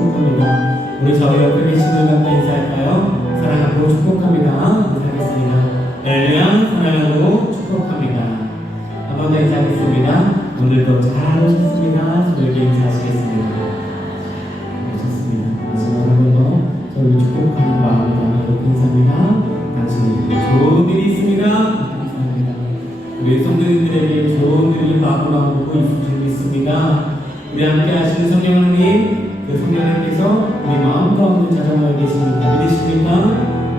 축복합니다. 우리 저희 옆에 계신 분 함께 인사할까요? 사랑하고 축복합니다. 인사하겠습니다. 엘리야 사랑하고 축복합니다. 한 번 더 인사하겠습니다. 오늘도 잘 오셨습니다. 저에게 인사하시겠습니다. 네, 좋습니다. 마지막으로 한 번 더 저를 축복하는 마음을 담아 인사합니다. 당신에게 좋은 일이 있습니다. 감사합니다. 우리 성도님들에게 좋은 일을 마음으로 보고 있을 줄 믿습니다. 우리 함께 하시는 성령 하나님, 그 성령 하나님께서 우리 마음 가운데 자정하여 계십니까? 믿으십니까?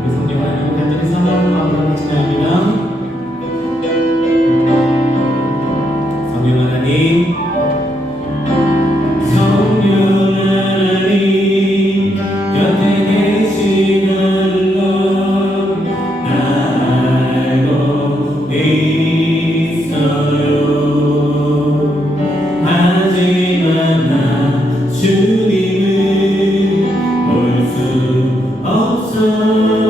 그 성령 하나님을 간절히 사모하는 마음으로 같이 나옵니다. 성령 하나님, 성령 하나님 곁에 계시는 것 나 알고 있어요. 하지만 나 주님을 볼 수 없어.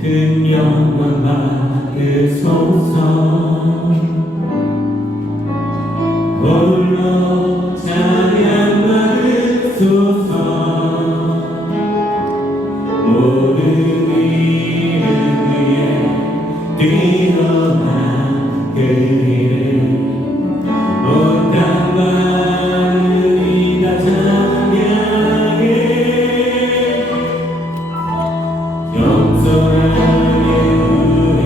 큰 영광 받으소서. 홀로 찬양 받으소서. 모든 이름 위에 뛰어난 그 이름 온 땅만이 다 찬양해. 영원하게 우리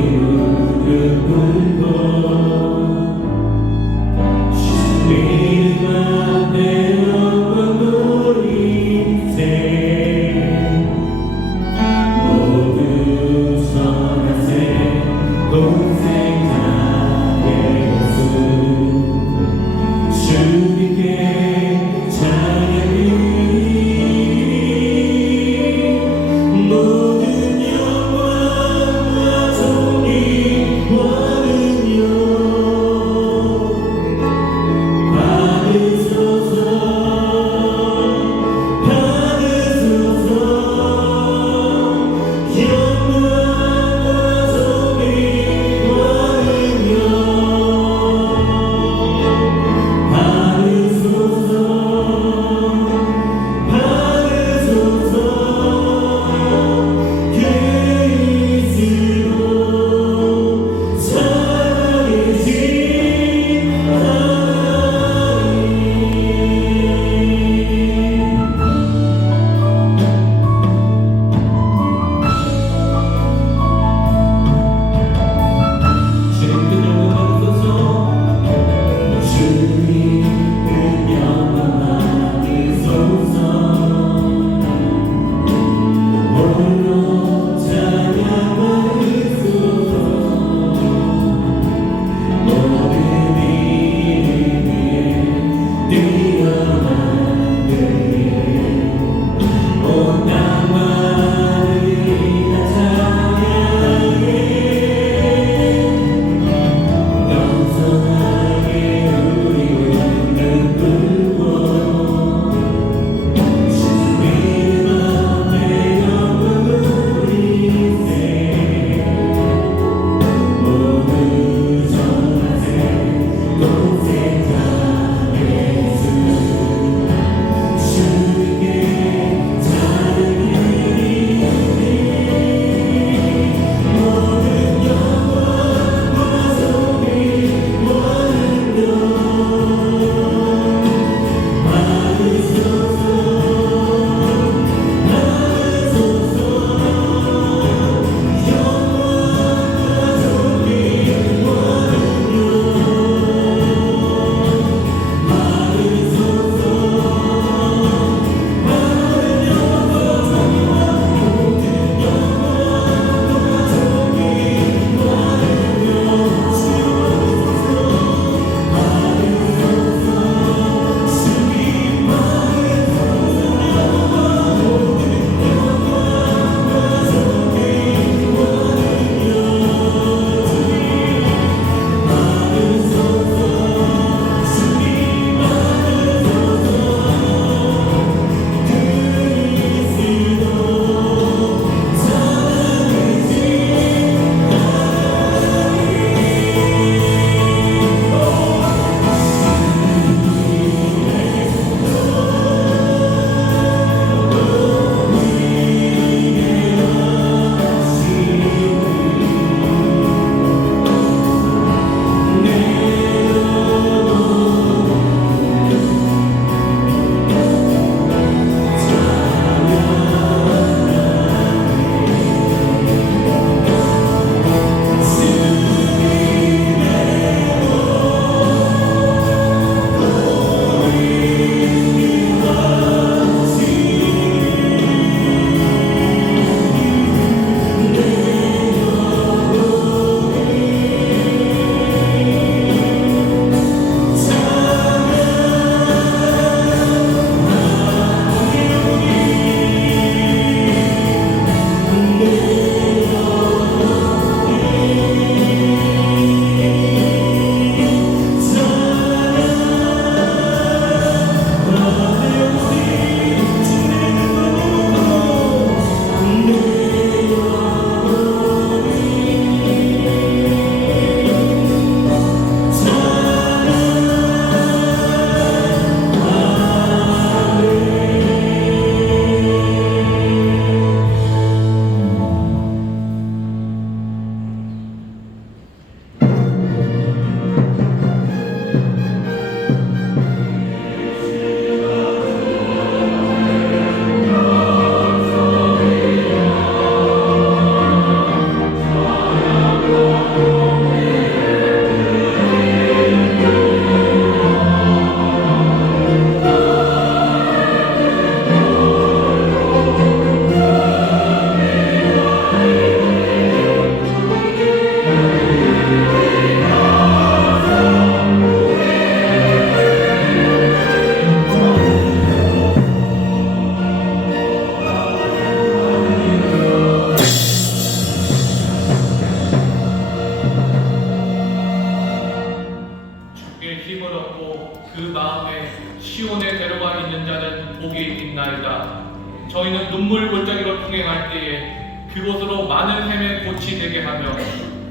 그곳으로 많은 셈의 꽃이 되게 하며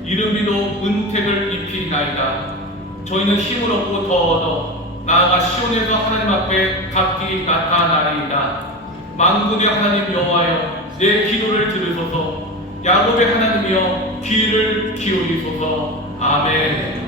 이름비도 은택을 입히나이다. 저희는 힘을 얻고 더 얻어 나아가 시온에서 하나님 앞에 각기 나타나리이다. 만군의 하나님 여호와여, 내 기도를 들으소서. 야곱의 하나님이여, 귀를 기울이소서. 아멘.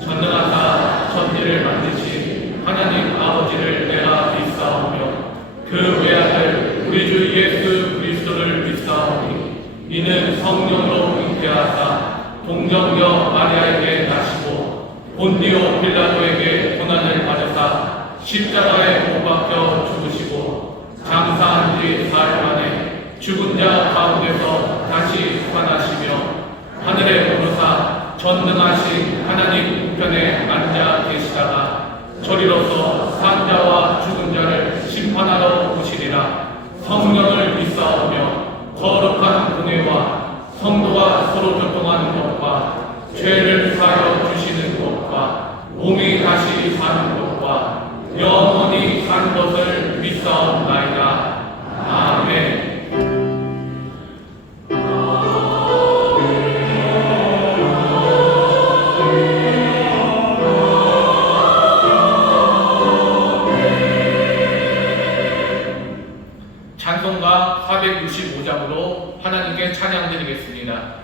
전능하사 천지를 만드신 하나님 아버지를 내가 믿사오며 그 외아들 우리 주 예수 그리스도를 믿사오니 이는 성령으로 잉태하사 동정녀 마리아에게 나시고 본디오 빌라도에게 고난을 받으사 십자가에 못 박혀 죽으시고 장사한 지 사흘 만에 죽은 자 가운데서 다시 살아나시며 하늘에 오르사 전능하신 하나님 우편에 앉아 계시다가 저리로서 산자와 죽은 자를 심판하러 오시리라. 성령을 믿사오며 거룩한 은혜와 성도가 서로 교통하는 것과 죄를 사하여 주시는 것과 몸이 다시 사는 것과 영원히 사는 것을 믿사옵나이다. 아멘. 찬송가 465장으로 하나님께 찬양드리겠습니다.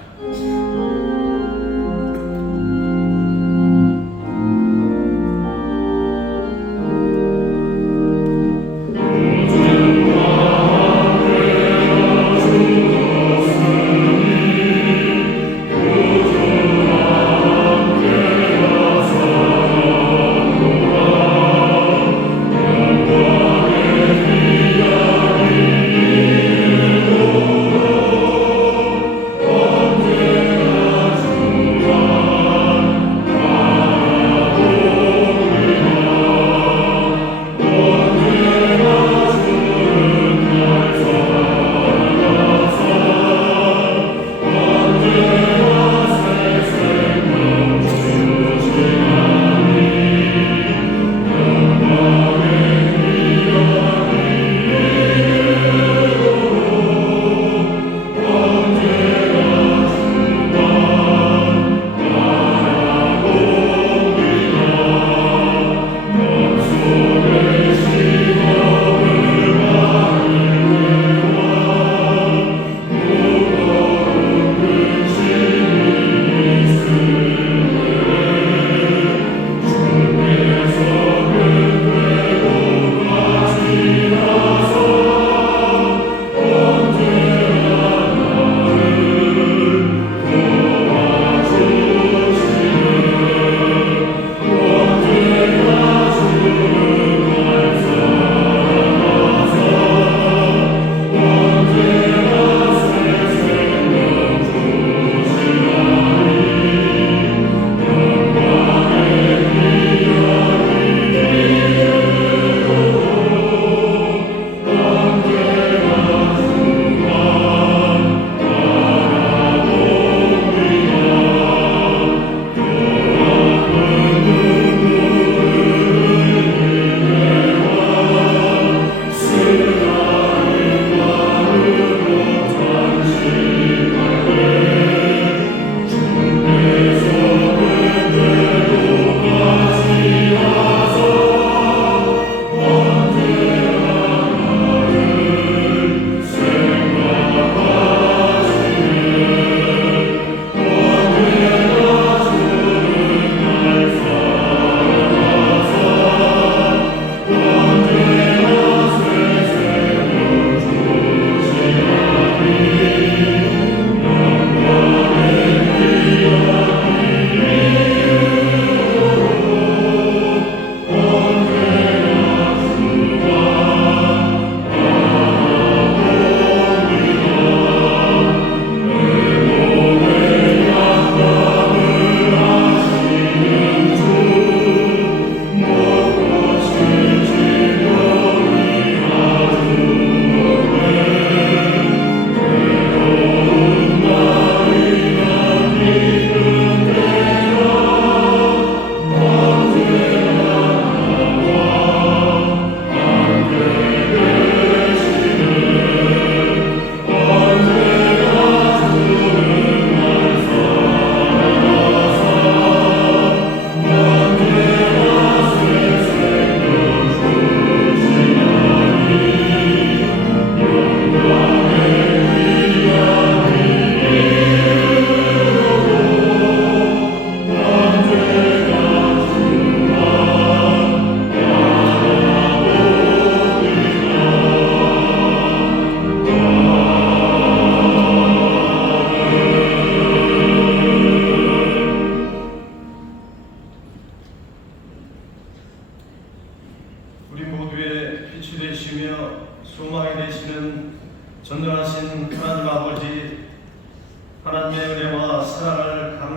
Amen.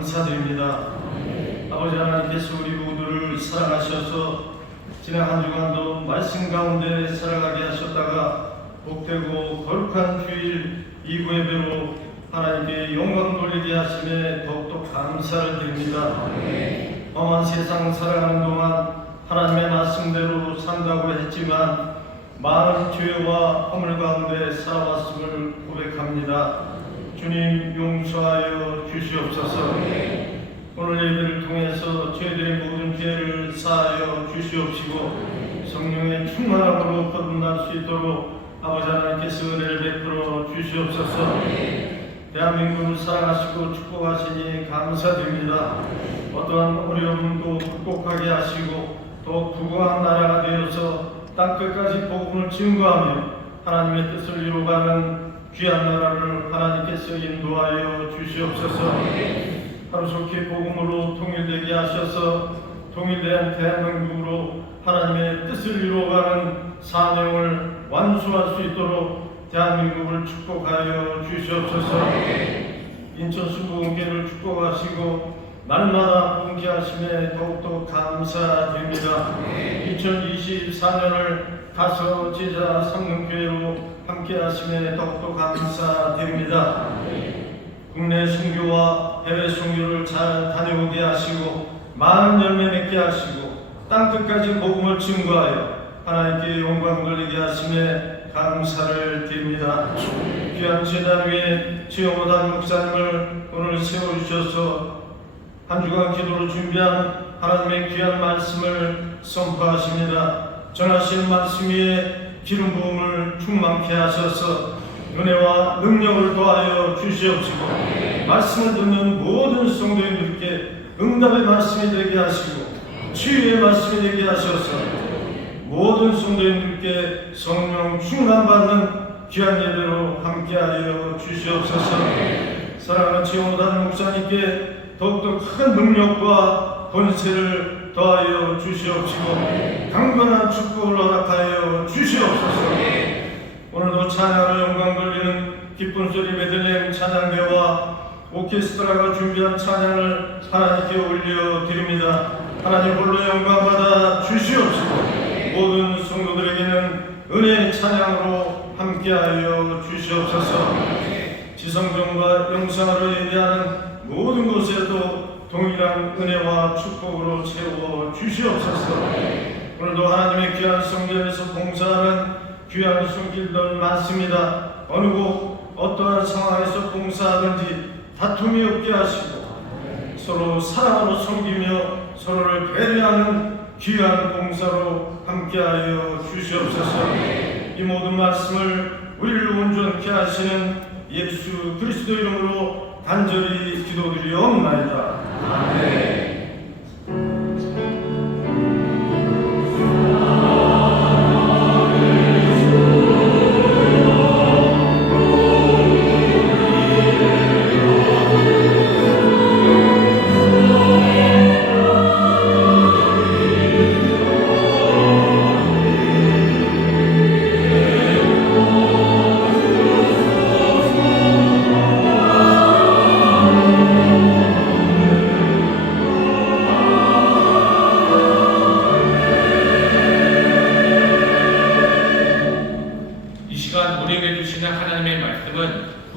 감사드립니다. 아버지 하나님께서 우리 모두를 사랑하셔서 지난 한 주간도 말씀 가운데 살아가게 하셨다가 복되고 거룩한 주일 이구 예배로 하나님께 영광 돌리게 하심에 더욱더 감사를 드립니다. 험한 세상 살아가는 동안 하나님의 말씀대로 산다고 했지만 많은 죄와 허물 가운데 살아왔음을 고백합니다. 주님 용서하여 주시옵소서. 오늘 예배를 통해서 저희들의 모든 죄를 사하여 주시옵시고 성령의 충만함으로 거듭날 수 있도록 아버지 하나님께서 은혜를 베풀어 주시옵소서. 대한민국을 사랑하시고 축복하시니 감사드립니다. 어떠한 어려움도 극복하게 하시고 더 부강한 나라가 되어서 땅끝까지 복음을 증거하며 하나님의 뜻을 이루어가는 귀한 나라를 하나님께서 인도하여 주시옵소서. 하루속히 복음으로 통일되게 하셔서 통일된 대한민국으로 하나님의 뜻을 이루어가는 사명을 완수할 수 있도록 대한민국을 축복하여 주시옵소서. 인천수 부흥회를 축복하시고 날마다 부흥케 하심에 더욱더 감사드립니다. 2024년을 가서 제자 삼능교회로 함께 하심에 더욱더 감사드립니다. 국내 선교와 해외 선교를 잘 다녀오게 하시고 많은 열매 맺게 하시고 땅끝까지 복음을 증거하여 하나님께 영광 돌리게 하심에 감사를 드립니다. 귀한 제단 위에 지영호단 목사님을 오늘 세워주셔서 한 주간 기도로 준비한 하나님의 귀한 말씀을 선포하십니다. 전하신 말씀 위에 기름 부음을 충만케 하셔서 은혜와 능력을 더하여 주시옵시고 말씀을 듣는 모든 성도님들께 응답의 말씀이 되게 하시고 치유의 말씀이 되게 하셔서 모든 성도님들께 성령 충만받는 귀한 예배로 함께하여 주시옵소서. 사랑하는 지영호단 목사님께 더욱더 큰 능력과 권세를 더하여 주시옵시고 강건한 축복을 허락하여 주시옵소서. 오늘도 찬양으로 영광 돌리는 기쁜 소리 베들레헴 찬양대와 오케스트라가 준비한 찬양을 하나님께 올려드립니다. 하나님 홀로 영광 받아 주시옵시고 모든 성도들에게는 은혜의 찬양으로 함께하여 주시옵소서. 지성전과 영상으로 예배하는 모든 곳에도 동일한 은혜와 축복으로 채워 주시옵소서. 오늘도 하나님의 귀한 성전에서 봉사하는 귀한 손길들 많습니다. 어느 곳 어떠한 상황에서 봉사하든지 다툼이 없게 하시고 서로 사랑으로 섬기며 서로를 배려하는 귀한 봉사로 함께하여 주시옵소서. 이 모든 말씀을 우리를 온전케 하시는 예수 그리스도 이름으로 간절히 기도드리옵나이다. 아멘.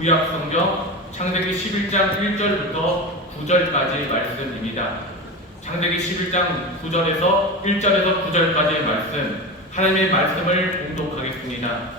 구약 성경 창세기 11장 1절부터 9절까지의 말씀입니다. 창세기 11장 9절에서 1절에서 9절까지의 말씀, 하나님의 말씀을 봉독하겠습니다.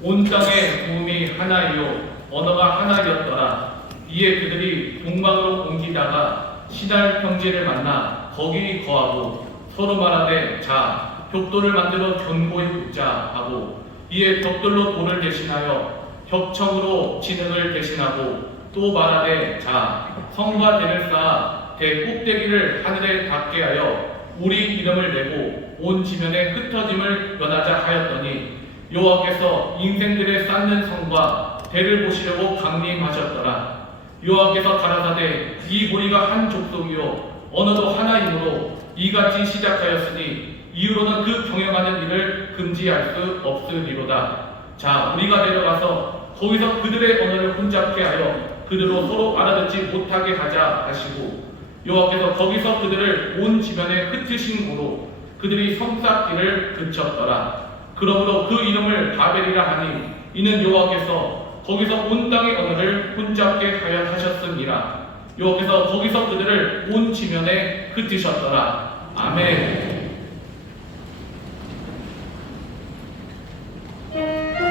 온 땅에 부음이 하나이요 언어가 하나이었더라. 이에 그들이 동방으로 옮기다가 시날 평지를 만나 거기 거하고 서로 말하되 자 벽돌을 만들어 견고히 붙자 하고 이에 벽돌로 돌을 대신하여 벽청으로 진흙을 대신하고 또 말하되 자 성과 대를 쌓아 대 꼭대기를 하늘에 닿게 하여 우리 이름을 내고 온 지면에 흩어짐을 면하자 하였더니 여호와께서 인생들의 쌓는 성과 대를 보시려고 강림하셨더라. 여호와께서 가라사대 이 무리가 한 족속이요 언어도 하나이므로 이같이 시작하였으니 이후로는 그 경영하는 일을 금지할 수 없으리로다. 자 우리가 내려가서 거기서 그들의 언어를 혼잡케 하여 그들로 서로 알아듣지 못하게 하자 하시고 여호와께서 거기서 그들을 온 지면에 흩으신 고로 그들이 성쌓기를 그쳤더라. 그러므로 그 이름을 바벨이라 하니 이는 여호와께서 거기서 온 땅의 언어를 혼잡게 하여 하셨음이라. 여호와께서 거기서 그들을 온 지면에 흩으셨더라. 아멘. 아멘.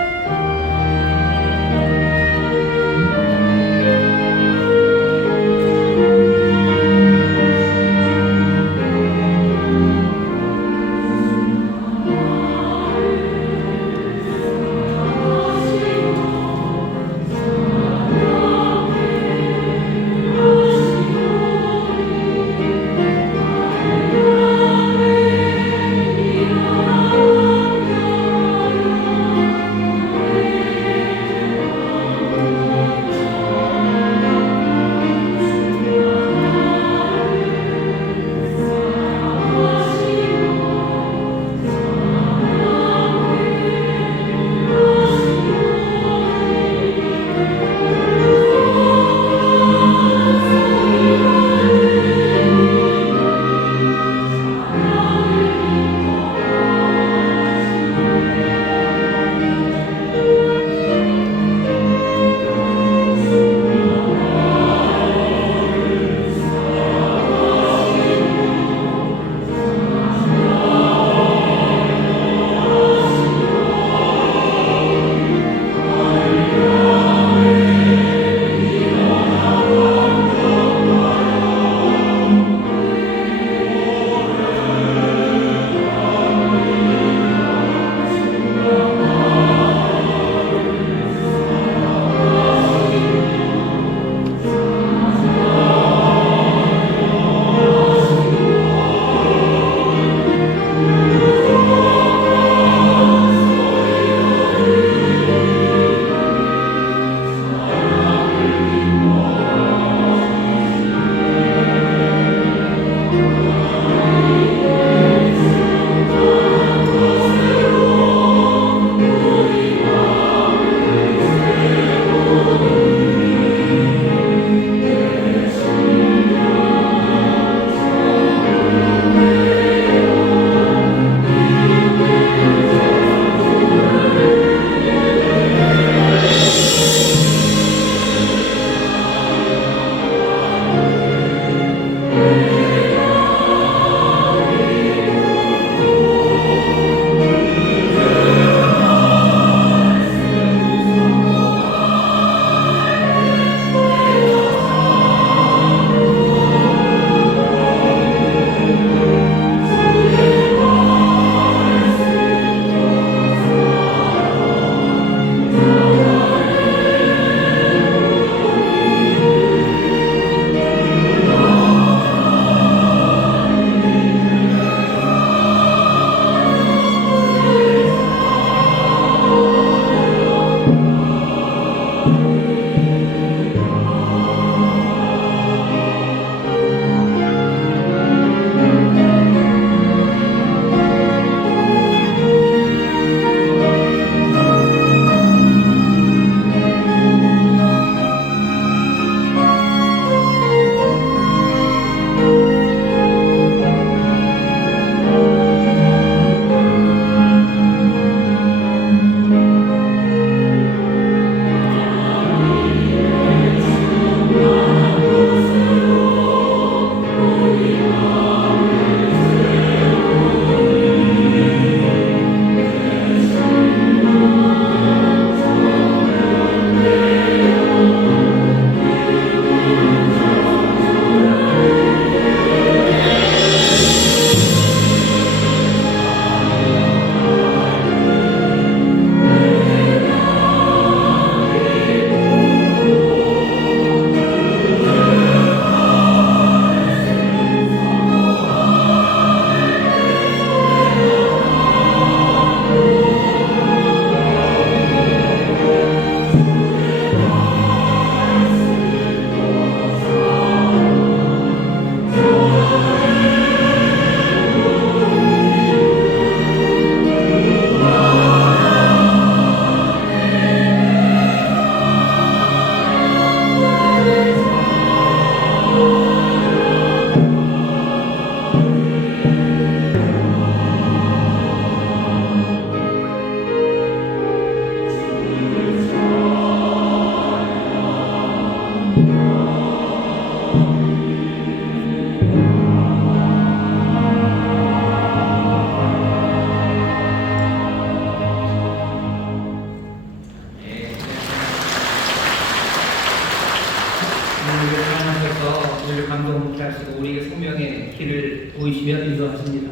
나타나셔서 우리를 감동케 하시고 우리에게 생명의 길을 보이시며 인도하십니다.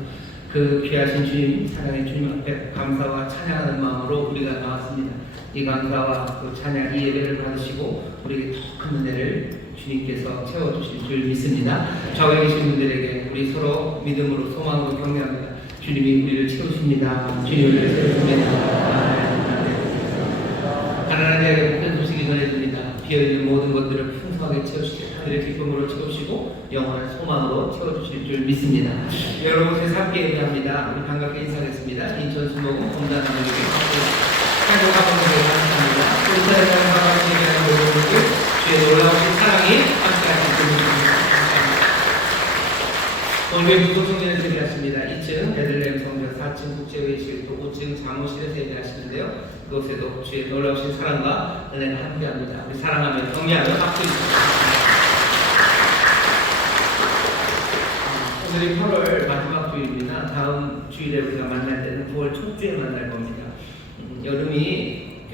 그 귀하신 주님, 사랑의 주님 앞에 감사와 찬양하는 마음으로 우리가 나왔습니다. 이 감사와 그 찬양, 이 예배를 받으시고 우리에게 더 큰 은혜를 주님께서 채워주실 줄 믿습니다. 좌우에 계신 분들에게 우리 서로 믿음으로 소망으로 격려합니다. 주님이 우리를 채우십니다. 주님을 채우십니다. 가난한 자에게 모든 소식이 전해집니다. 비어있는 모든 것들을 풍성하게 채우시고 그들의 기쁨으로 채우시고 영원한 소망으로 채워주실 줄 믿습니다. 여러 곳에 함께 예배합니다. 우리 반갑게 인사하겠습니다. 인천 수목원 검단 감독에게 최고 감독에게 감사합니다. 인천에서 반갑게 예배하는 모든 분들 주의 놀라우신 사랑이 함께하실 줄 믿습니다. 오늘 무도 성전에서 예배하십니다. 2층 베들레헴 성전, 4층 국제회의실, 또 5층 사무실에서 예배하시는데요. 그곳에도 주의 놀라우신 사랑과 은혜가 함께합니다. 우리 사랑하며 격려하며 박수 주십니다. 오늘이 8월 마지막 주일입니다. 다음 주일에 우리가 만날 때는 9월 첫 주에 만날 겁니다. 여름이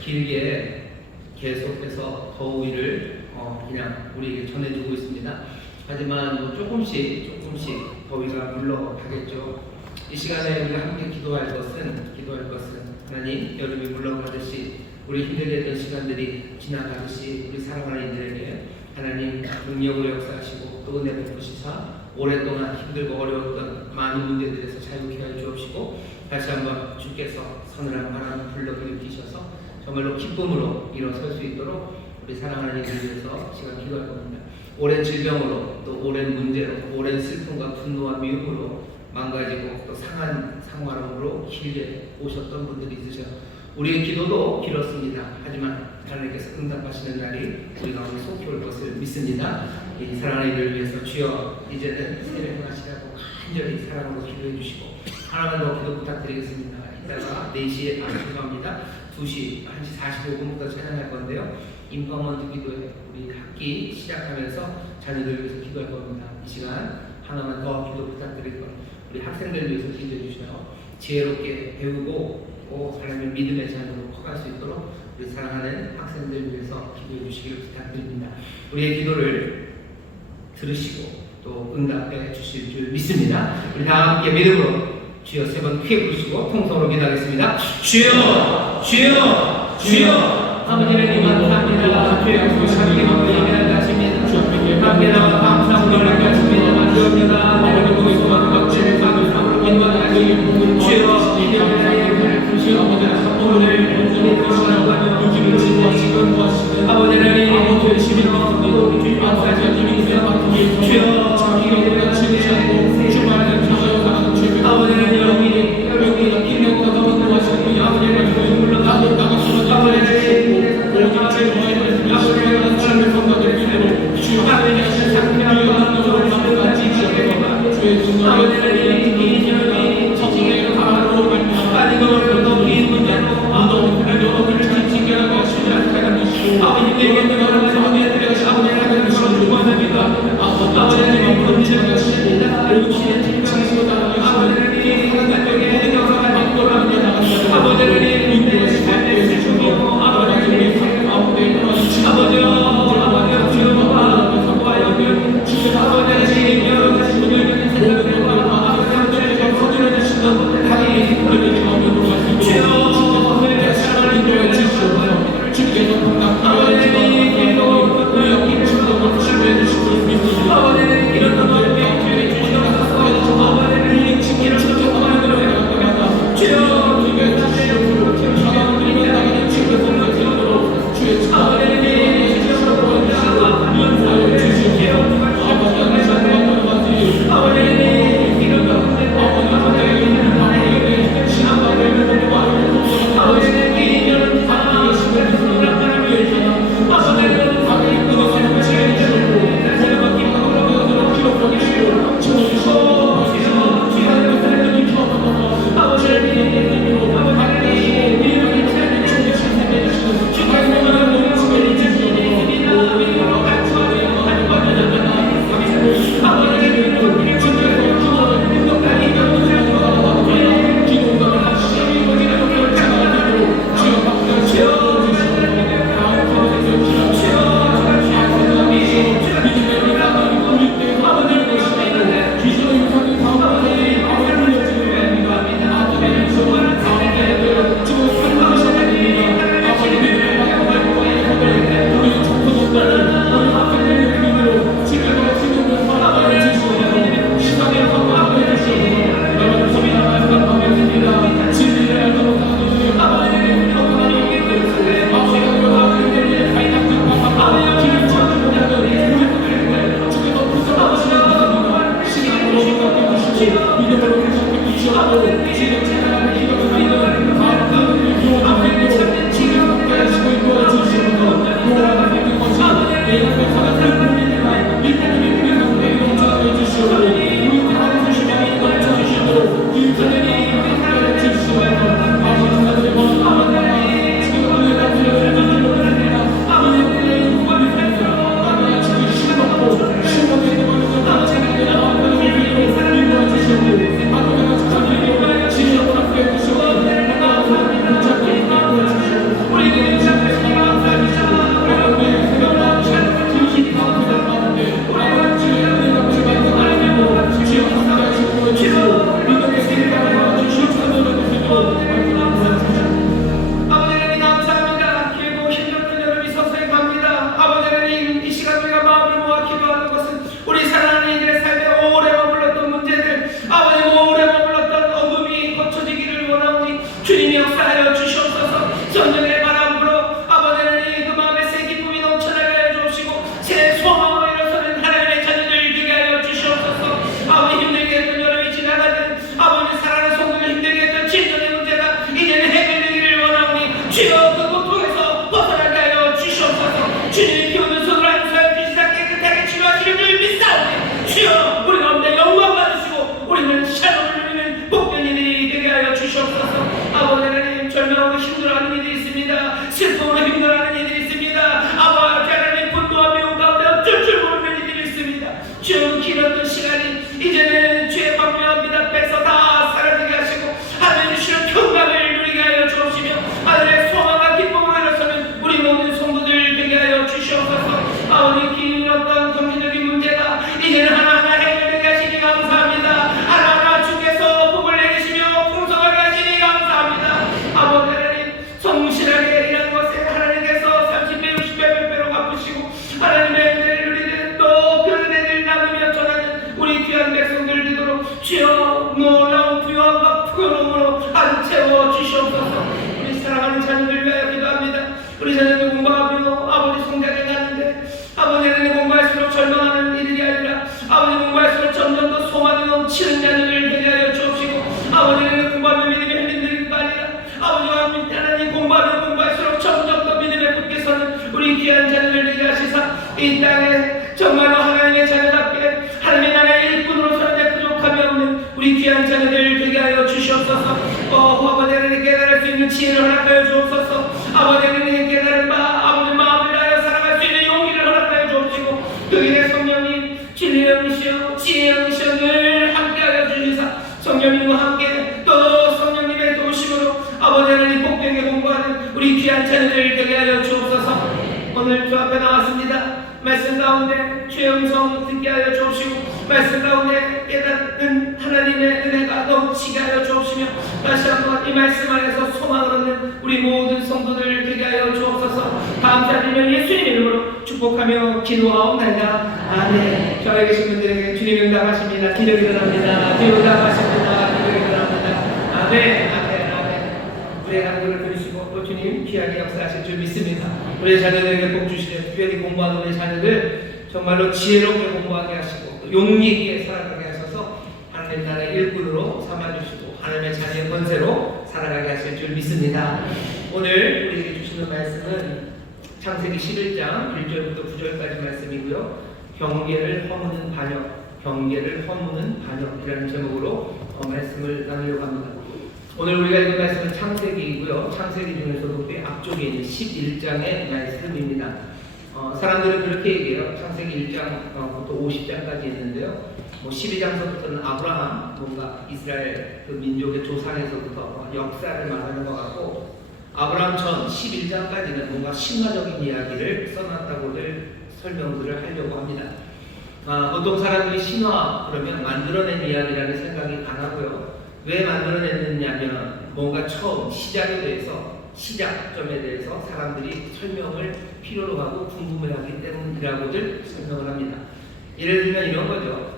길게 계속해서 더위를 그냥 우리에게 전해주고 있습니다. 하지만 뭐 조금씩 더위가 물러가겠죠. 이 시간에 우리가 함께 기도할 것은 하나님, 여름이 물러가듯이 우리 힘들게 했던 시간들이 지나가듯이 우리 사랑하는 이들에게 하나님 능력을 역사하시고 또 은혜 베푸시사 오랫동안 힘들고 어려웠던 많은 문제들에서 자유케 하여 주옵시고 다시 한번 주께서 서늘한 바람을 불러일으키셔서 정말로 기쁨으로 일어설 수 있도록 우리 사랑하는 이들 위해서 시간 기도할 겁니다. 오랜 질병으로 또 오랜 문제로 오랜 슬픔과 분노와 미움으로 망가지고 또 상한 상황으로 길게 오셨던 분들이 있으셔. 우리의 기도도 길었습니다. 하지만 하나님께서 응답하시는 날이 우리 가운데 속히 올 것을 믿습니다. 이 사랑하는 이들을 위해서 주여 이제는 세례를 하시라고 간절히 사랑으로 기도해 주시고 하나만 더 기도 부탁드리겠습니다. 이따가 4시에 방송합니다. 2시, 1시 45분부터 찬양할 건데요. 인파먼트 기도회 우리 학기 시작하면서 자녀들 위해서 기도할 겁니다. 이 시간 하나만 더 기도 부탁드릴 겁니다. 우리 학생들 위해서 기도해 주셔요. 지혜롭게 배우고 하나님의 믿음의 자녀로 커갈 수 있도록 우리 사랑하는 학생들 위해서 기도해 주시기를 부탁드립니다. 우리의 기도를 들으시고 또 응답해 주실 줄 믿습니다. 우리 다 함께 믿음으로 주여 3번 크게 부르시고 통성으로 기도하겠습니다. 주여 주여 주여. 아버지를 감사합니다. 주의 약속을 함께 예배한다 하십니다. 감사합니다. 감사합니다. 하십니다. 주옵니다. 아버지 소망 각지를 받을 삶으로 인도하시기 주여 이제는 주시오. 아버지는 오늘 온전히 들어가는 유지를 지도하시고 도와주시는 아버지는 아버지의 시민으로 또 주님 앞에 주님이 되어 주여 자기를 치유하고 주말을 주셔서 주님 아버지는 여기 기념과 너무 도와주시고 아버지를 물러나고 아버지를 지혜를 허락하여 주옵소서. 아버지 하나님의 깨달은 바 아버지 마음을 다하여 살아갈 수 있는 용기를 허락하여 주옵시고 그의 성령님 진리의 영이시여 지혜의 영이시여 늘 함께하여 주시사 성령님과 함께 또 성령님의 도우심으로 아버지 하나님 복되게 공부하는 우리 귀한 자녀들 되게 하여 주옵소서. 오늘 주 앞에 나왔습니다. 말씀 가운데 주의 음성 듣게 하여 주옵시고 말씀 가운데 깨닫는 하나님의 은혜가 넘치게 하여 주옵시며 다시 한번 이 말씀 안에서 소망을 얻는 우리 모든 성도들 되게 하여 주옵소서. 감사드리며 예수님 이름으로 축복하며 기도하옵나이다. 아멘. 저에 계신 분들에게 주님 응답하십니다. 기력이 일어납니다. 주님 응답하십니다. 기력이 일어납니다. 아멘. 아멘. 아멘. 우리의 간구를 들으시고 또 주님 귀하게 역사하실 줄 믿습니다. 우리 자녀들에게 복 주시려 특별히 공부하는 우리 자녀들 정말로 지혜롭게 공부하게 하시고 또 용기 있게 살아가게 하셔서 하나님 나라의 일꾼으로 삼아주시고 하나님의 자녀의 권세로 살아가게 하실 줄 믿습니다. 오늘 우리에게 주시는 말씀은 창세기 11장 1절부터 9절까지 말씀이고요. 경계를 허무는 반역, 경계를 허무는 반역이라는 제목으로 말씀을 나누려고 합니다. 오늘 우리가 읽은 말씀은 창세기이고요. 창세기 중에서도 꽤 앞쪽에 있는 11장의 말씀입니다. 사람들은 그렇게 얘기해요. 창세기 1장부터 50장까지 있는데요. 12장서부터는 아브라함, 뭔가 이스라엘 그 민족의 조상에서부터 역사를 말하는 것 같고 아브라함 전 11장까지는 뭔가 신화적인 이야기를 써놨다고들 설명들을 하려고 합니다. 보통 사람들이 신화 그러면 만들어낸 이야기라는 생각이 강하고요. 왜 만들어냈느냐면 뭔가 처음 시작에 대해서 시작점에 대해서 사람들이 설명을 필요로 하고 궁금해하기 때문이라고들 설명을 합니다. 예를 들면 이런 거죠.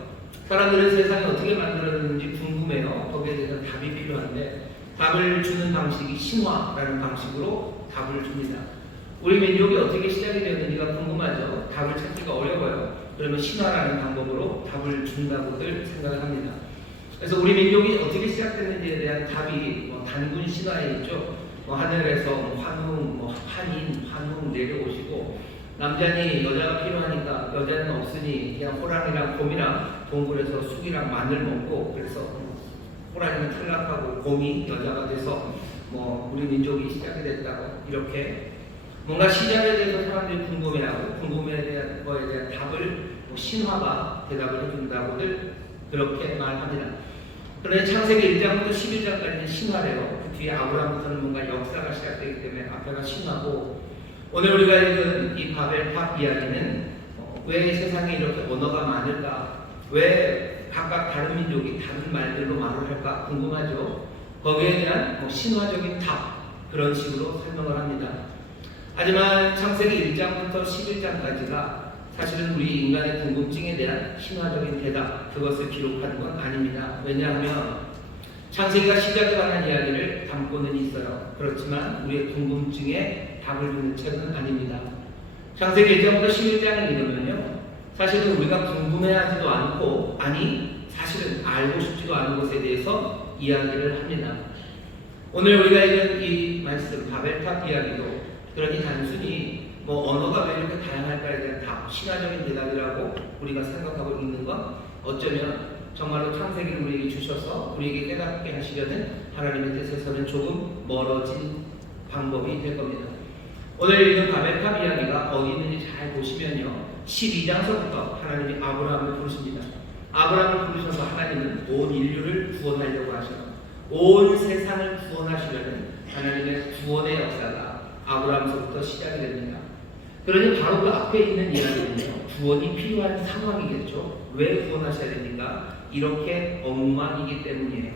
사람들은 세상이 어떻게 만들어졌는지 궁금해요. 거기에 대해서 답이 필요한데 답을 주는 방식이 신화라는 방식으로 답을 줍니다. 우리 민족이 어떻게 시작이 되었는지가 궁금하죠. 답을 찾기가 어려워요. 그러면 신화라는 방법으로 답을 준다고들 생각을 합니다. 그래서 우리 민족이 어떻게 시작됐는지에 대한 답이 단군 신화에 있죠. 하늘에서 환웅, 한인, 환웅 내려오시고 남자니 여자가 필요하니까 여자는 없으니 그냥 호랑이랑 곰이랑 동굴에서 쑥이랑 마늘 먹고 그래서 호랑이는 탈락하고 곰이 여자가 돼서 우리 민족이 시작이 됐다고 이렇게 뭔가 시작에 대해서 사람들이 궁금해하고 궁금에 대한 거에 대한 답을 신화가 대답을 해준다고들 그렇게 말합니다. 그런데 창세기 1장부터 11장까지는 신화래요. 그 뒤에 아브라함부터는 뭔가 역사가 시작되기 때문에 앞에가 신화고 오늘 우리가 읽은 이 바벨탑 이야기는 왜 세상에 이렇게 언어가 많을까? 왜 각각 다른 민족이 다른 말들로 말을 할까? 궁금하죠? 거기에 대한 신화적인 답 그런 식으로 설명을 합니다. 하지만 창세기 1장부터 11장까지가 사실은 우리 인간의 궁금증에 대한 신화적인 대답 그것을 기록하는 건 아닙니다. 왜냐하면 창세기가 시작에 관한 이야기를 담고는 있어요. 그렇지만 우리의 궁금증에 답을 주는 책은 아닙니다. 창세기 1장부터 11장을 읽으면요 사실은 우리가 궁금해하지도 않고 사실은 알고 싶지도 않은 것에 대해서 이야기를 합니다. 오늘 우리가 읽은 이 말씀 바벨탑 이야기도 그러니 단순히 언어가 왜 이렇게 다양할까에 대한 답, 신화적인 대답이라고 우리가 생각하고 있는 건 어쩌면 정말로 창세기를 우리에게 주셔서 우리에게 깨닫게 하시려는 하나님의 뜻에서는 조금 멀어진 방법이 될 겁니다. 오늘 읽은 바벨탑 이야기가 어디 있는지 잘 보시면요 12장서부터 하나님이 아브라함을 부르십니다. 아브라함을 부르셔서 하나님은 온 인류를 구원하려고 하셔요. 온 세상을 구원하시려는 하나님의 구원의 역사가 아브라함서부터 시작이 됩니다. 그러니 바로 그 앞에 있는 이야기는요 구원이 필요한 상황이겠죠. 왜 구원하셔야 됩니까? 이렇게 엉망이기 때문이에요.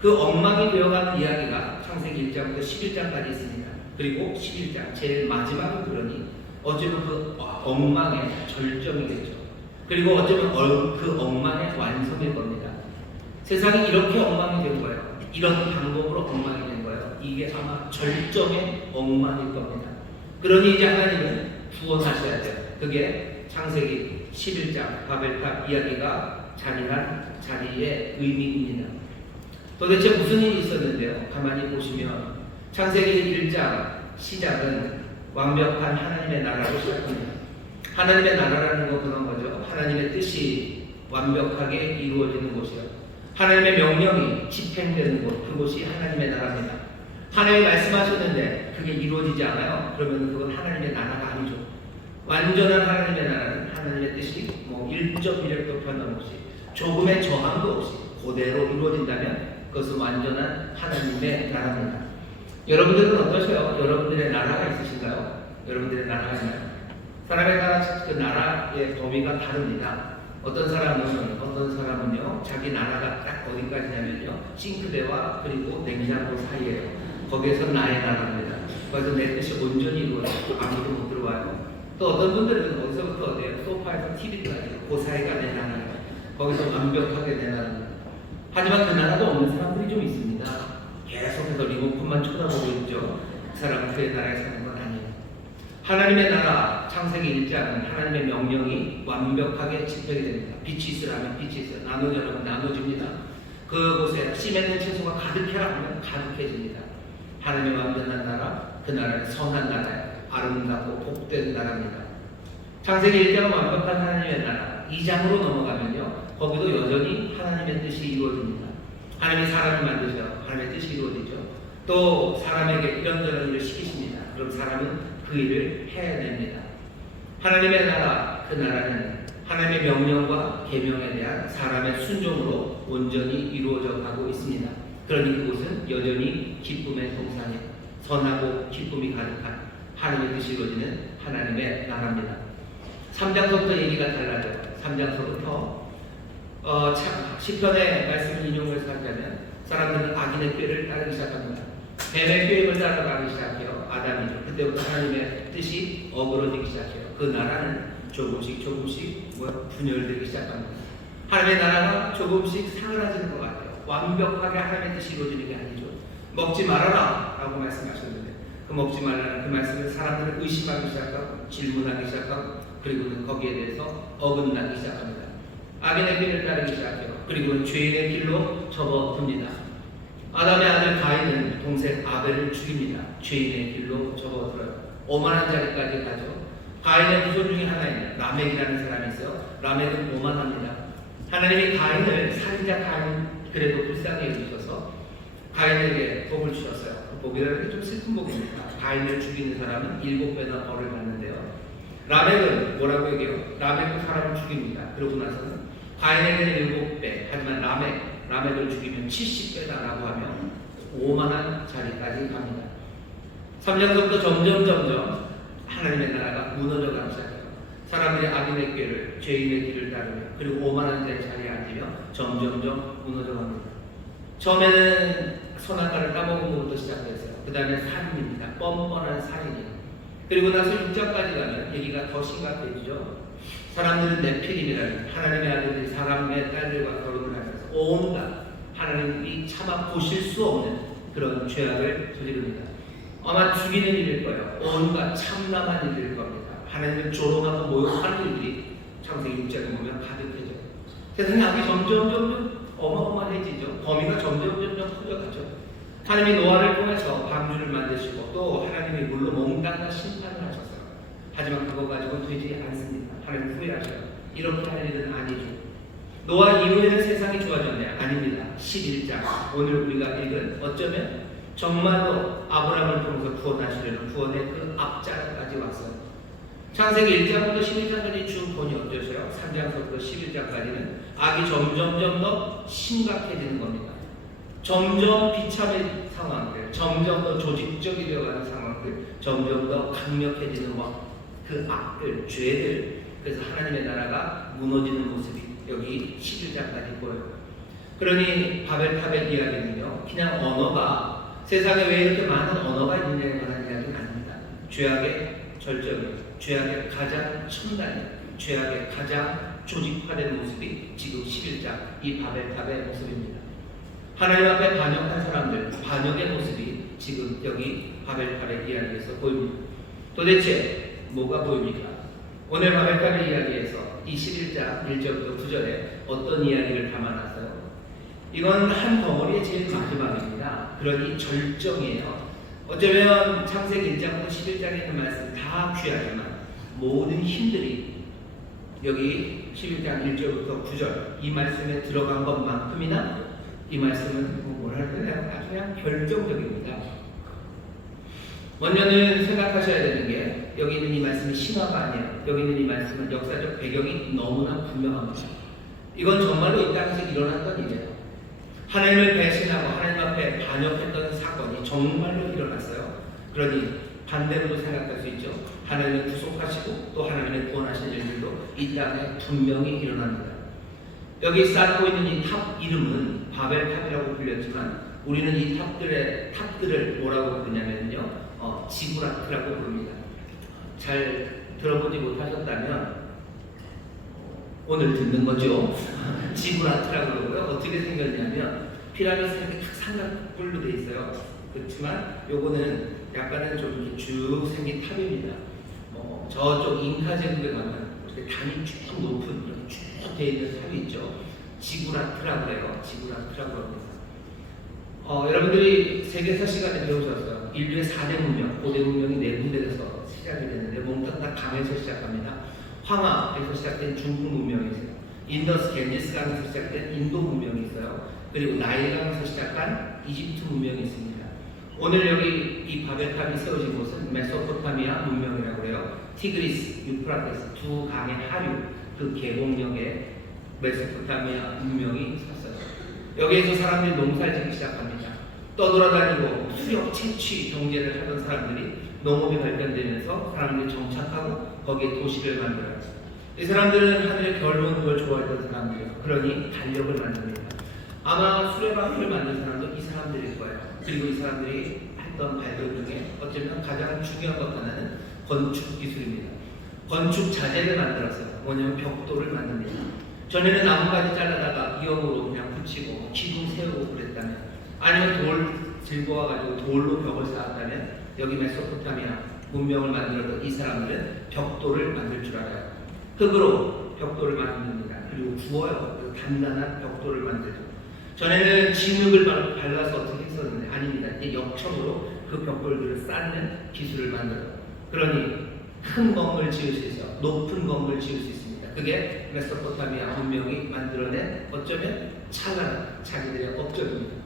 그 엉망이 되어가는 이야기가 창세기 1장부터 11장까지 있습니다. 그리고 11장 제일 마지막은 그러니 어쩌면 그 엉망의 절정이겠죠. 그리고 어쩌면 그 엉망의 완성일 겁니다. 세상이 이렇게 엉망이 된 거예요. 이런 방법으로 엉망이 된 거예요. 이게 아마 절정의 엉망일 겁니다. 그러니 이제 하나님은 구원하셔야 돼요. 그게 창세기 11장 바벨탑 이야기가 자리한 자리의 의미입니다. 도대체 무슨 일이 있었는데요? 가만히 보시면 창세기 1장 시작은 완벽한 하나님의 나라로 시작합니다. 하나님의 나라라는 건 그런 거죠. 하나님의 뜻이 완벽하게 이루어지는 곳이요. 하나님의 명령이 집행되는 곳, 그곳이 하나님의 나라입니다. 하나님이 말씀하셨는데 그게 이루어지지 않아요? 그러면 그건 하나님의 나라가 아니죠. 완전한 하나님의 나라는 하나님의 뜻이 뭐 1.1도 변함없이 조금의 저항도 없이 그대로 이루어진다면 그것은 완전한 하나님의 나라입니다. 여러분들은 어떠세요? 여러분들의 나라가 있으신가요? 여러분들의 나라가 있나요? 사람에 따라 그 나라의 범위가 다릅니다. 어떤 사람은요 자기 나라가 딱 어디까지냐면요 싱크대와 그리고 냉장고 사이에요. 거기에서 나의 나라입니다. 거기서 내 뜻이 온전히 이루어지고 아무도 못 들어와요. 또 어떤 분들은 어디서부터 어디에요? 소파에서 TV까지 그 사이가 내 나라예요. 거기서 완벽하게 내 나라입니다. 하지만 그 나라도 없는 사람들이 좀 있습니다. 계속해서 리모컨만 쳐다보고 있죠. 그 사람은 그의 나라에 사는 건 아니에요. 하나님의 나라 창세기 1장은 하나님의 명령이 완벽하게 집행이 됩니다. 빛이 있으라면 빛이 있어요. 나누자면 나눠집니다. 그곳에 씨 맺는 채소가 가득해라 하면 가득해집니다. 하나님의 완전한 나라, 그 나라는 선한 나라예요. 아름답고 복된 나라입니다. 창세기 1장은 완벽한 하나님의 나라. 2장으로 넘어가면요 거기도 여전히 하나님의 뜻이 이루어집니다. 하나님이 사람을 만드셔 하나님의 뜻이 이루어지죠. 또 사람에게 이런저런 일을 시키십니다. 그럼 사람은 그 일을 해냅니다. 하나님의 나라, 그 나라는 하나님의 명령과 계명에 대한 사람의 순종으로 온전히 이루어져 가고 있습니다. 그러니 그곳은 여전히 기쁨의 동산이에요. 선하고 기쁨이 가득한 하나님의 뜻이 이루어지는 하나님의 나라입니다. 3장서부터 얘기가 달라져요. 3장서부터 시편의 말씀을 인용해서 하자면 사람들은 악인의 꾀를 따르기 시작합니다. 뱀의 꾀임을 따라가기 시작해요. 아담이죠. 그때부터 하나님의 뜻이 어그러지기 시작해요. 그 나라는 조금씩 분열되기 시작합니다. 하나님의 나라가 조금씩 사그라지는 것 같아요. 완벽하게 하나님의 뜻이 이루어지는 게 아니죠. 먹지 말아라 라고 말씀하셨는데 그 먹지 말라는 그 말씀을 사람들은 의심하기 시작하고 질문하기 시작하고 그리고는 거기에 대해서 어긋나기 시작합니다. 악인의 길을 따르기 시작해요. 그리고는 죄인의 길로 접어듭니다. 아담의 아들 가인은 동생 아벨을 죽입니다. 죄인의 길로 접어들어요. 오만한 자리까지 가죠. 가인의 후손 중에 하나인 라멕이라는 사람이 있어요. 라멕은 오만합니다. 하나님이 가인을 살인자 가인 그래도 불쌍히 여기셔서 가인에게 복을 주셨어요. 그 복이라는 게 좀 슬픈 복입니다. 가인을 죽이는 사람은 7배나 벌을 받는데요. 라멕은 뭐라고 얘기해요? 라멕도 사람을 죽입니다. 그러고 나서는 가인에게는 7배, 하지만 라멕을 죽이면 70배다라고 하면 오만한 자리까지 갑니다. 3장서부터 점점 하나님의 나라가 무너져가기 시작해요. 사람들이 악인의 꾀를, 죄인의 길을 따르며 그리고 오만한 자의 자리에 앉으며 점점 무너져갑니다. 처음에는 선악과를 까먹은 것부터 시작됐어요. 그 다음에 살인입니다. 뻔뻔한 살인이에요. 그리고 나서 6장까지 가면 얘기가 더 심각해지죠. 사람들은 네피림이라는 하나님의 아들들이 사람의 딸들과 결혼을 하셔서 온갖 하나님이 차마 보실 수 없는 그런 죄악을 저지릅니다. 아마 죽이는 일일 거예요. 온갖 참남한 일일 겁니다. 하나님을 조롱하고 모욕하는 일들이 창세기 6장에 보면 가득해져요. 세상의 악이 점점 어마어마해지죠. 범위가 점점 커져가죠. 하나님이 노아를 통해서 방주를 만드시고 또 하나님이 물로 몽땅 다 심판을 하셨어요. 하지만 그거 가지고는 되지 않습니다. 하나님 후회하셔요. 이렇게 할 일은 아니죠. 노아 이후에는 세상이 좋아졌나요? 아닙니다. 11장 오늘 우리가 읽은 어쩌면 정말로 아브라함을 통해서 구원하시려는 구원의 그 앞장까지 왔어요. 창세기 1장부터 11장까지 쭉 보니 어떠세요? 3장부터 11장까지는 악이 점점 더 심각해지는 겁니다. 점점 비참한 상황들, 점점 더 조직적이 되어가는 상황들, 점점 더 강력해지는 그 악들, 죄들. 그래서 하나님의 나라가 무너지는 모습이 여기 11장까지 보여요. 그러니 바벨탑의 이야기는요, 그냥 언어가 세상에 왜 이렇게 많은 언어가 있느냐에 관한 이야기는 아닙니다. 죄악의 절정이에요. 죄악의 가장 첨단이에요. 죄악의 가장 조직화된 모습이 지금 11장 이 바벨탑의 모습입니다. 하나님 앞에 반역한 사람들, 반역의 모습이 지금 여기 바벨탑의 이야기에서 보입니다. 도대체 뭐가 보입니까? 오늘 바벨탑의 이야기에서 21장 1절부터 9절에 어떤 이야기를 담아놨어요? 이건 한 덩어리의 제일 마지막입니다. 그러니 절정이에요. 어쩌면 창세기 1장부터 11장에 있는 말씀 다 귀하지만 모든 힘들이 여기 11장 1절부터 9절 이 말씀에 들어간 것만큼이나 이 말씀은 뭐랄까요? 아주 그냥 결정적입니다. 먼저는 생각하셔야 되는 게 여기 있는 이 말씀이 신화가 아니에요. 여기 있는 이 말씀은 역사적 배경이 너무나 분명합니다. 이건 정말로 이 땅에서 일어났던 일이에요. 하나님을 배신하고 하나님 앞에 반역했던 사건이 정말로 일어났어요. 그러니 반대로 생각할 수 있죠. 하나님을 구속하시고 또 하나님을 구원하신 일들도 이 땅에 분명히 일어납니다. 여기 쌓고 있는 이 탑 이름은 바벨탑이라고 불렸지만 우리는 이 탑들을 뭐라고 부르냐면요, 지구라트라고 부릅니다. 잘 들어보지 못하셨다면 오늘 듣는 거죠. 지구라트라고 그러고요. 어떻게 생겼냐면 피라미드 이렇게 탁 삼각뿔로 돼 있어요. 그렇지만 요거는 약간은 좀 이렇게 쭉 생긴 탑입니다. 저쪽 잉카 제국에 가면 이렇게 단이 쭉 높은 이렇게 쭉 돼 있는 탑이 있죠. 지구라트라고 해요. 지구라트라고 합니다. 여러분들이 세계사 시간에 배우셨어요. 인류의 4대 문명, 고대 문명이 4군데에서 시작이 됐는데 몽타타 강에서 시작합니다. 황하에서 시작된 중국 문명이 있어요. 인더스 겐지스 강에서 시작된 인도 문명이 있어요. 그리고 나일 강에서 시작한 이집트 문명이 있습니다. 오늘 여기 이 바벨탑이 세워진 곳은 메소포타미아 문명이라고 해요. 티그리스, 유프라테스 두 강의 하류 그 계곡역에 메소포타미아 문명이 섰어요. 여기에서 사람들이 농사를 짓기 시작합니다. 떠돌아다니고 수렵, 채취, 경제를 하던 사람들이 농업이 발전되면서 사람들이 정착하고 거기에 도시를 만들어요. 이 사람들은 하늘의 별 보는 걸 좋아했던 사람들이에요. 그러니 달력을 만듭니다. 아마 수레바퀴를 만든 사람도 이 사람들일 거예요. 그리고 이 사람들이 했던 발견 중에 어쩌면 가장 중요한 것 하나는 건축 기술입니다. 건축 자재를 만들었어요. 뭐냐면 벽돌을 만듭니다. 전에는 나무까지 잘라다가 이형으로 그냥 붙이고 기둥 세우고 그랬다면, 아니면 돌 들고 와가지고 돌로 벽을 쌓았다면, 여기 메소포타미아 문명을 만들었던 이 사람들은 벽돌을 만들 줄 알아요. 흙으로 벽돌을 만듭니다. 그리고 구워요. 단단한 벽돌을 만들죠. 전에는 진흙을 발라서 어떻게 했었는데 아닙니다. 이제 역청으로 그 벽돌들을 쌓는 기술을 만들어요. 그러니 큰 건물 지을 수 있어요. 높은 건물 지을 수 있습니다. 그게 메소포타미아 문명이 만들어낸 어쩌면 찬란한 자기들의 업적입니다.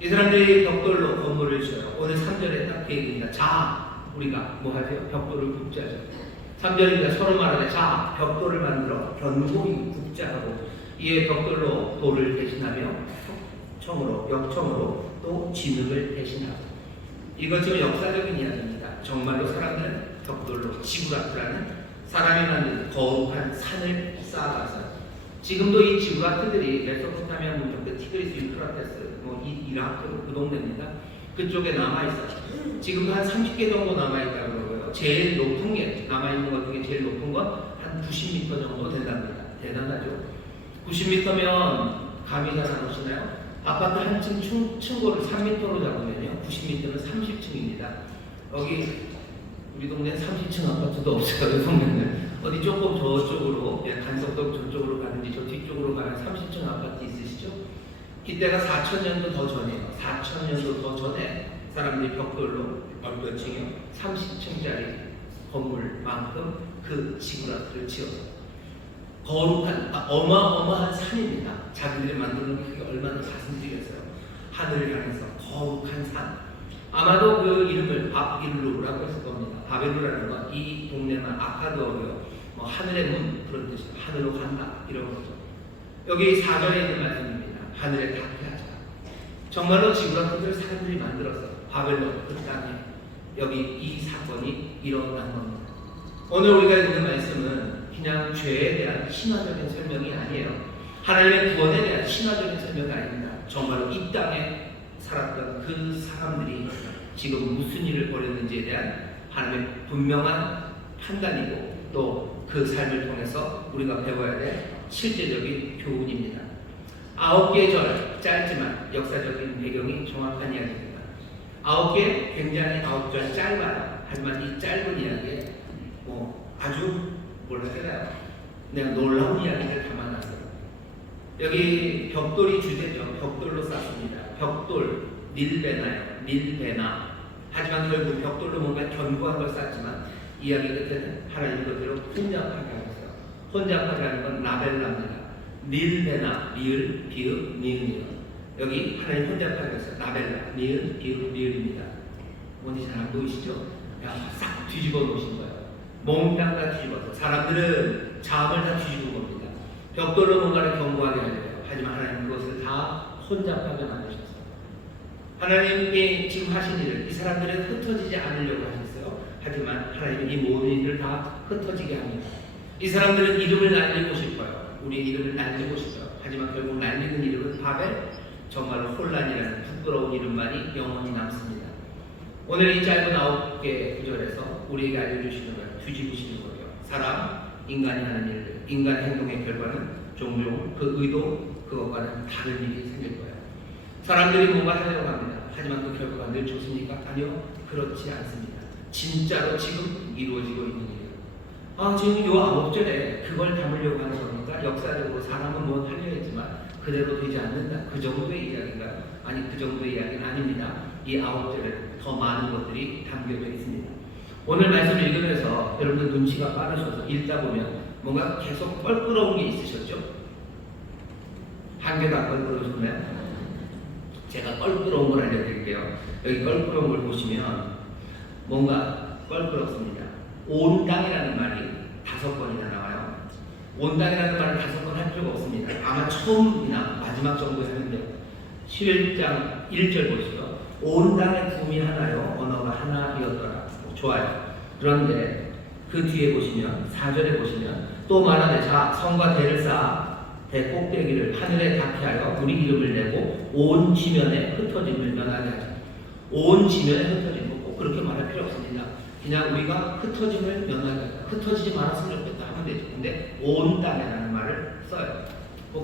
이 사람들이 벽돌로 건물을 지어요. 오늘 3절에 딱 얘기입니다. 자, 우리가 뭐 하세요? 벽돌을 굽자죠. 3절입니다. 서로 말하되 자, 벽돌을 만들어 견고히 굽자하고 이에 벽돌로 돌을 대신하며 석청으로, 역청으로 또 진흙을 대신하고. 이건 지금 역사적인 이야기입니다. 정말로 사람들은 벽돌로 지구라트라는 사람이 만든 거룩한 산을 쌓아가서, 지금도 이 지구라트들이 메소포타미아 문명 때 티그리스, 유프라테스, 이라크 그 동네입니다. 그쪽에 남아있어요. 지금도 한 30개 정도 남아있다고 그러고요. 제일 높은 게, 남아있는 것 중에 제일 높은 건 한 90m 정도 된답니다. 대단하죠? 90m면 감이 잘 안 오시나요? 아파트 한 층 층고를 3m로 잡으면요, 90m는 30층입니다. 여기 우리 동네는 30층 아파트도 없어요. 이 동네는 어디 조금 저쪽으로, 간석동 저쪽으로 가는지 저 뒤쪽으로 가는 30층 아파트 있으시죠? 이때가 4,000년도 더 전이에요. 4,000년도 더 전에 사람들이 벽돌로 몇 층이요? 30층짜리 건물만큼 그 지구라트를 지어서 거룩한, 어마어마한 산입니다. 자기들이 만드는 게 그게 얼마나 가슴뛰겠어요. 하늘을 향해서 거룩한 산. 아마도 그 이름을 바빌루라고 했을 겁니다. 바빌루라는 건 이 동네만 아카드어고요. 하늘의 문 그런 뜻이에요. 하늘로 간다 이런 거죠. 여기 4절에 있는 말씀입니다. 하늘에 닿게 하자. 정말로 지구라트를 사람들이 만들었어요. 바벨론 그 땅에 여기 이 사건이 일어난 겁니다. 오늘 우리가 읽는 말씀은 그냥 죄에 대한 신화적인 설명이 아니에요. 하나님의 구원에 대한 신화적인 설명이 아닙니다. 정말로 이 땅에 살았던 그 사람들이 지금 무슨 일을 벌였는지에 대한 하나님의 분명한 판단이고, 또 그 삶을 통해서 우리가 배워야 될 실제적인 교훈입니다. 9개의 절, 짧지만 역사적인 배경이 정확한 이야기입니다. 9개, 굉장히 9절 짧아요. 하지만 이 짧은 이야기에 아주 몰라요. 내가 놀라운 이야기를 담아놨어요. 여기 벽돌이 주제죠. 벽돌로 쌓습니다. 벽돌, 닐베나요. 닐베나. 하지만 결국 벽돌로 뭔가 견고한 걸 쌓지만 이야기 끝에는 하나님 그대로 혼잡하게 하셨어요. 혼잡하게 건 라벨라입니다. 닐베나, 리을, 비읍, 니은이요. 여기 하나님 혼잡하게 하셨어요. 라벨라, 니은, 비읍, 리을입니다. 뭔지 잘 안 보이시죠? 싹 뒤집어 놓으신 거예요. 몽땅 다 뒤집어서 사람들은 자음을 다 뒤집어 봅니다. 벽돌로 뭔가를 견고하게 하려고 해요. 하지만 하나님 그것을 다 혼잡하게 만드셨어요. 하나님이 지금 하신 일을 이 사람들은 흩어지지 않으려고 하셨어요. 하지만 하나님이 이 모든 일을 다 흩어지게 합니다. 이 사람들은 이름을 날리고 싶어요. 우리의 이름을 날리고 싶어요. 하지만 결국 날리는 이름은 바벨, 정말로 혼란이라는 부끄러운 이름만이 영원히 남습니다. 오늘 이 짧은 9개 구절에서 우리에게 알려주시는 걸 뒤집으시는 거예요. 사람, 인간이 하는 일들, 인간 행동의 결과는 종종 그 의도, 그것과는 다른 일이 생길 거예요. 사람들이 뭔가 하려고 합니다. 하지만 그 결과가 늘 좋습니까? 아니요, 그렇지 않습니다. 진짜로 지금 이루어지고 있는 일이에요. 지금 요 9절에 그걸 담으려고 하는 겁니까? 역사적으로 사람은 뭘 하려 했지만 그대로 되지 않는다. 그 정도의 이야기인가요? 아니, 그 정도의 이야기는 아닙니다. 이 9절에 더 많은 것들이 담겨져 있습니다. 오늘 말씀을 읽으면서 여러분들 눈치가 빠르셔서 읽다 보면 뭔가 계속 껄끄러운 게 있으셨죠? 한 개도 안 껄끄러우셨나요? 제가 껄끄러운 걸 알려드릴게요. 여기 껄끄러운 걸 보시면 뭔가 껄끄럽습니다. 온 땅이라는 말이 5번이나 나와요. 온 땅이라는 말을 5번 할 필요가 없습니다. 아마 처음이나 마지막 정도에 하는데 11장 1절 보시죠. 온 땅의 구미 하나요, 언어가 하나이었더라. 좋아요. 그런데 그 뒤에 보시면 4절에 보시면 또 말하되 자 성과 대를 쌓아 대 꼭대기를 하늘에 닿게 하여 우리 이름을 내고 온 지면에 흩어짐을 면하게 하자. 온 지면에 흩어짐 꼭 그렇게 말할 필요 없습니다. 그냥 우리가 흩어짐을 면하게 하자. 흩어지지 말았으면 좋겠다 하면 되죠. 근데 온 땅이라는 말을 써요.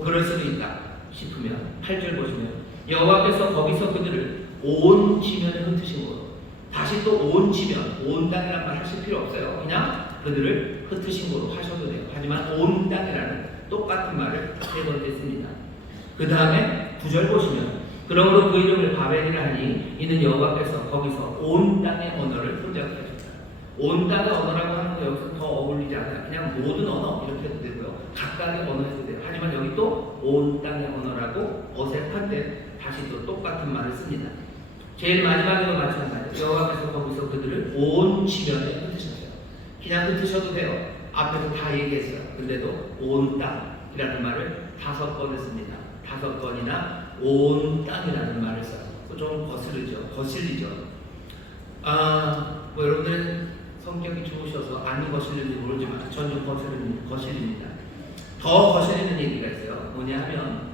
그럴 수도 있다 싶으면 8절 보시면 여호와께서 거기서 그들을 온 지면에 흩으신 거예요. 다시 또 온 지면, 온 땅이라는 말 하실 필요 없어요. 그냥 그들을 흩으신 거로 하셔도 돼요. 하지만 온 땅이라는 똑같은 말을 3번 씁니다. 그 다음에 9절 보시면 그러므로 그 이름을 바벨이라 하니 이는 여호와께서 거기서 온 땅의 언어를 혼잡게 하셨다. 온 땅의 언어라고 하는 거 여기서 더 어울리지 않아요. 그냥 모든 언어 이렇게 해도 되고요. 각각의 언어 해도 돼요. 하지만 여기 또 온 땅의 언어라고 어색한데 다시 또 똑같은 말을 씁니다. 제일 마지막에도 마찬가지예요. 여호와께서 거기서 그들을 온 지면에 흩으셨어요. 그냥 흩으셔도 돼요. 앞에서 다 얘기했어요. 근데도 온 땅이라는 말을 5번을 씁니다. 5번이나 온 땅이라는 말을 써요. 좀 거슬리죠. 여러분들은 성격이 좋으셔서 안 거슬리는지 모르지만 전 좀 거슬립니다. 더 거슬리는 얘기가 있어요. 뭐냐 하면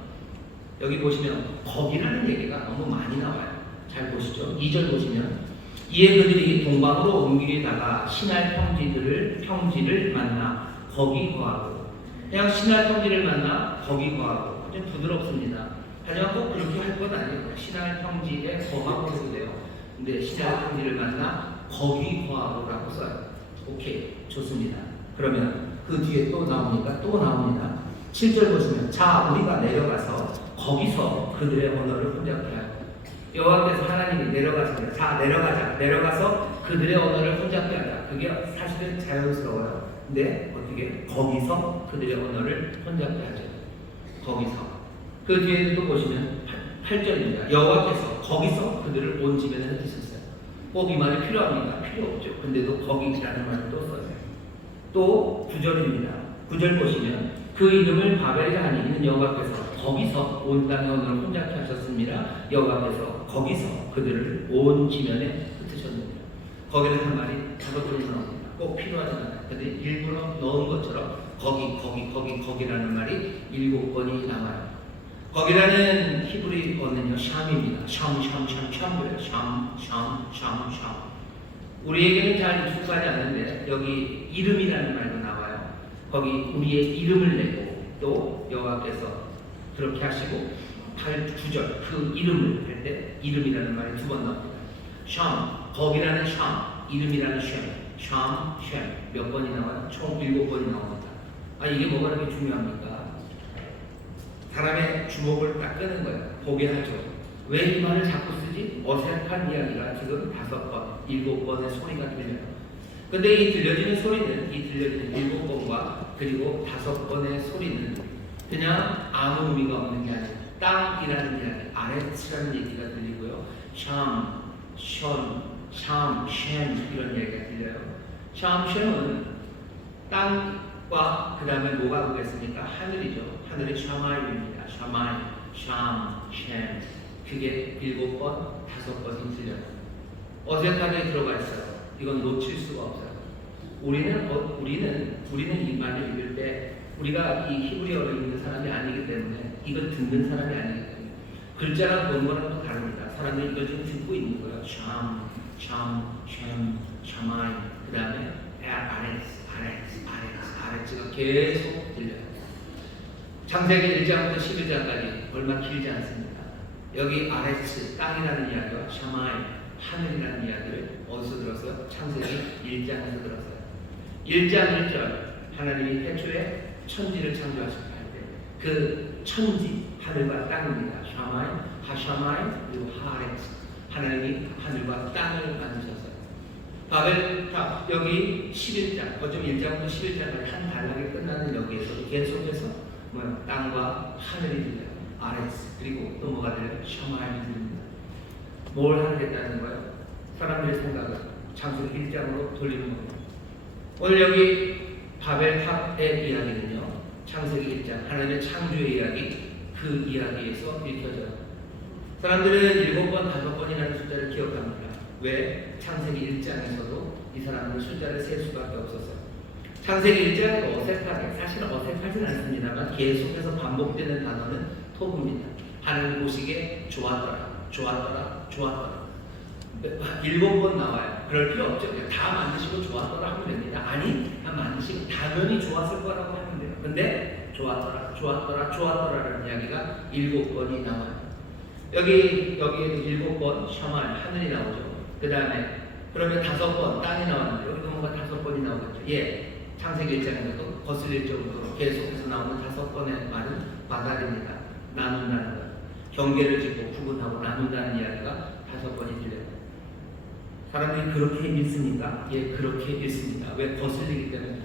여기 보시면 거기라는 얘기가 너무 많이 나와요. 잘 보시죠. 2절 보시면 이에 그들이 동방으로 옮기다가 시날 평지를 만나 거기 거하고 그냥 시날 평지를 만나 거기 거하고 좀 부드럽습니다. 하지만 꼭 그렇게 할 건 아니에요. 시날 평지에 거하고 해도 돼요. 근데 시날 평지를 만나 거기 거하고라고 써요. 오케이, 좋습니다. 그러면 그 뒤에 또 나옵니다. 7절 보시면 자 우리가 내려가서 거기서 그들의 언어를 혼잡게 하여 여호와께서 하나님이 내려가서 자 내려가서 그들의 언어를 혼잡게 하자. 그게 사실은 자연스러워요. 근데 어떻게 거기서 그들의 언어를 혼잡게 하죠. 거기서 그 뒤에 또 보시면 8절입니다. 여호와께서 거기서 그들을 온 지면에 흩으셨어요. 꼭 이 말이 필요합니까? 필요 없죠. 근데도 거기라는 말을 또 써요. 또 9절입니다. 9절 보시면 그 이름을 바벨이라 하니 이는 여호와께서 거기서 온 땅의 언어를 혼잡게 하셨습니다. 여호와께서 거기서 그들을 온 지면에 흩으셨습니다. 거기라는 말이 5번이 나옵니다. 꼭 필요하지 않아요. 근데 일부러 넣은 것처럼 거기라는 말이 7번이 나와요. 거기라는 히브리어는요 샴입니다. 샴이에요. 샴. 우리에게는 잘 익숙하지 않은데 여기 이름이라는 말도 나와요. 거기 우리의 이름을 내고 또 여호와께서 그렇게 하시고 9절 그 이름을 할 때 이름이라는 말이 2번 나옵니다. 샴 거기라는 샴 이름이라는 샴 몇 번이 나와요? 총 7번이 나옵니다. 이게 뭐가 그렇게 중요합니까? 사람의 주목을 딱 끄는 거예요. 보게 하죠. 왜 이 말을 자꾸 쓰지? 어색한 이야기가 지금 5번, 7번의 소리가 들려요. 근데 이 들려지는 소리는 이 들려지는 7번과 그리고 5번의 소리는 그냥 아무 의미가 없는 게 아니에요. 땅이라는 이야기, 아래치라는 얘기가 들리고요. 샴, 션, 샴, 쉔 이런 얘기가 들려요. 샴, 쉔은 땅과 그 다음에 뭐가 오겠습니까? 하늘이죠. 하늘이 샤마이입니다. 샤마이, 샴, 쉔. 그게 7번, 5번이 들려요. 어색하게 들어가 있어요. 이건 놓칠 수가 없어요. 우리는 이 말을 읽을 때 우리가 이 히브리어를 읽는 사람이 아니기 때문에 이걸 듣는 사람이 아니기 때문에 글자랑 본 거랑 또 다릅니다. 사람들이 이걸 지금 듣고 있는 거예요. 샴, 쉔, 샤마이. 그 다음에 아레츠가 계속 들려요. 창세기 1장부터 11장까지 얼마 길지 않습니다. 여기 아레츠, 땅이라는 이야기와 샤마이, 하늘이라는 이야기를 어디서 들었어요? 창세기 1장에서 들었어요. 1장 1절 하나님이 태초에 천지를 창조하실 때 그 천지, 하늘과 땅입니다. 샤마이, 하샤마이, 그리고 하레츠. 하나님이 하늘과 땅을 만드셨어요. 바벨탑 여기 11장, 어쩜 1장부터 11장까지 한 단락이 끝나는 여기에서 계속해서 땅과 하늘이 들려요. 아레스 그리고 또 뭐가 들려요? 샤마이 들립니다. 뭘 하겠다는 거예요? 사람들의 생각을 창세기 1장으로 돌리는 겁니다. 오늘 여기 바벨탑의 이야기는요, 창세기 1장 하나님의 창조의 이야기, 그 이야기에서 읽혀져요. 사람들은 7번, 5번이라는 숫자를 기억합니다. 왜? 창세기 1장에서도 이 사람들은 숫자를 셀 수밖에 없었어요. 창세기 1장은 어색하게, 사실은 어색하진 않습니다만 계속해서 반복되는 단어는 토부입니다. 하나님 보시기에 좋았더라. 7번 나와요. 그럴 필요 없죠. 그냥 다 만드시고 좋았더라 하면 됩니다. 아니, 다 만드시고 당연히 좋았을 거라고 하면 돼요. 근데 좋았더라라는 이야기가 7번이 나와요. 여기에도 7번 샤말 하늘이 나오죠. 그 다음에 그러면 5번 땅이 나왔는데 여기도 뭔가 5번이 나오겠죠. 예, 창세기 1장에서도 거슬릴 정도로 계속해서 나오는 5번의 말은 바다입니다. 나눈다는 것, 경계를 짓고 구분하고 나눈다는 이야기가 5번이 들려요. 사람들이 그렇게 읽습니까? 예, 그렇게 읽습니다. 왜? 거슬리기 때문에.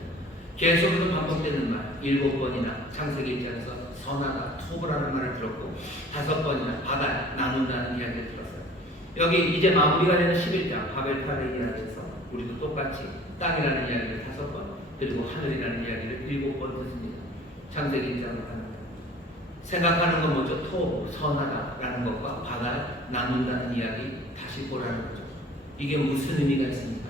계속해서 반복되는 말 7번이나 창세기 1장에서 선하다, 투브라는 말을 들었고 5번이나 바다, 나눈다는 이야기를 들었어요. 여기 이제 마무리가 되는 11장 바벨탑의 이야기에서 우리도 똑같이 땅이라는 이야기를 5번, 그리고 하늘이라는 이야기를 7번 듣습니다. 창세기 1장으로 가는 거예요. 생각하는 건 뭐죠? 토, 선하다라는 것과 바다, 나눈다는 이야기 다시 보라는 거죠. 이게 무슨 의미가 있습니까?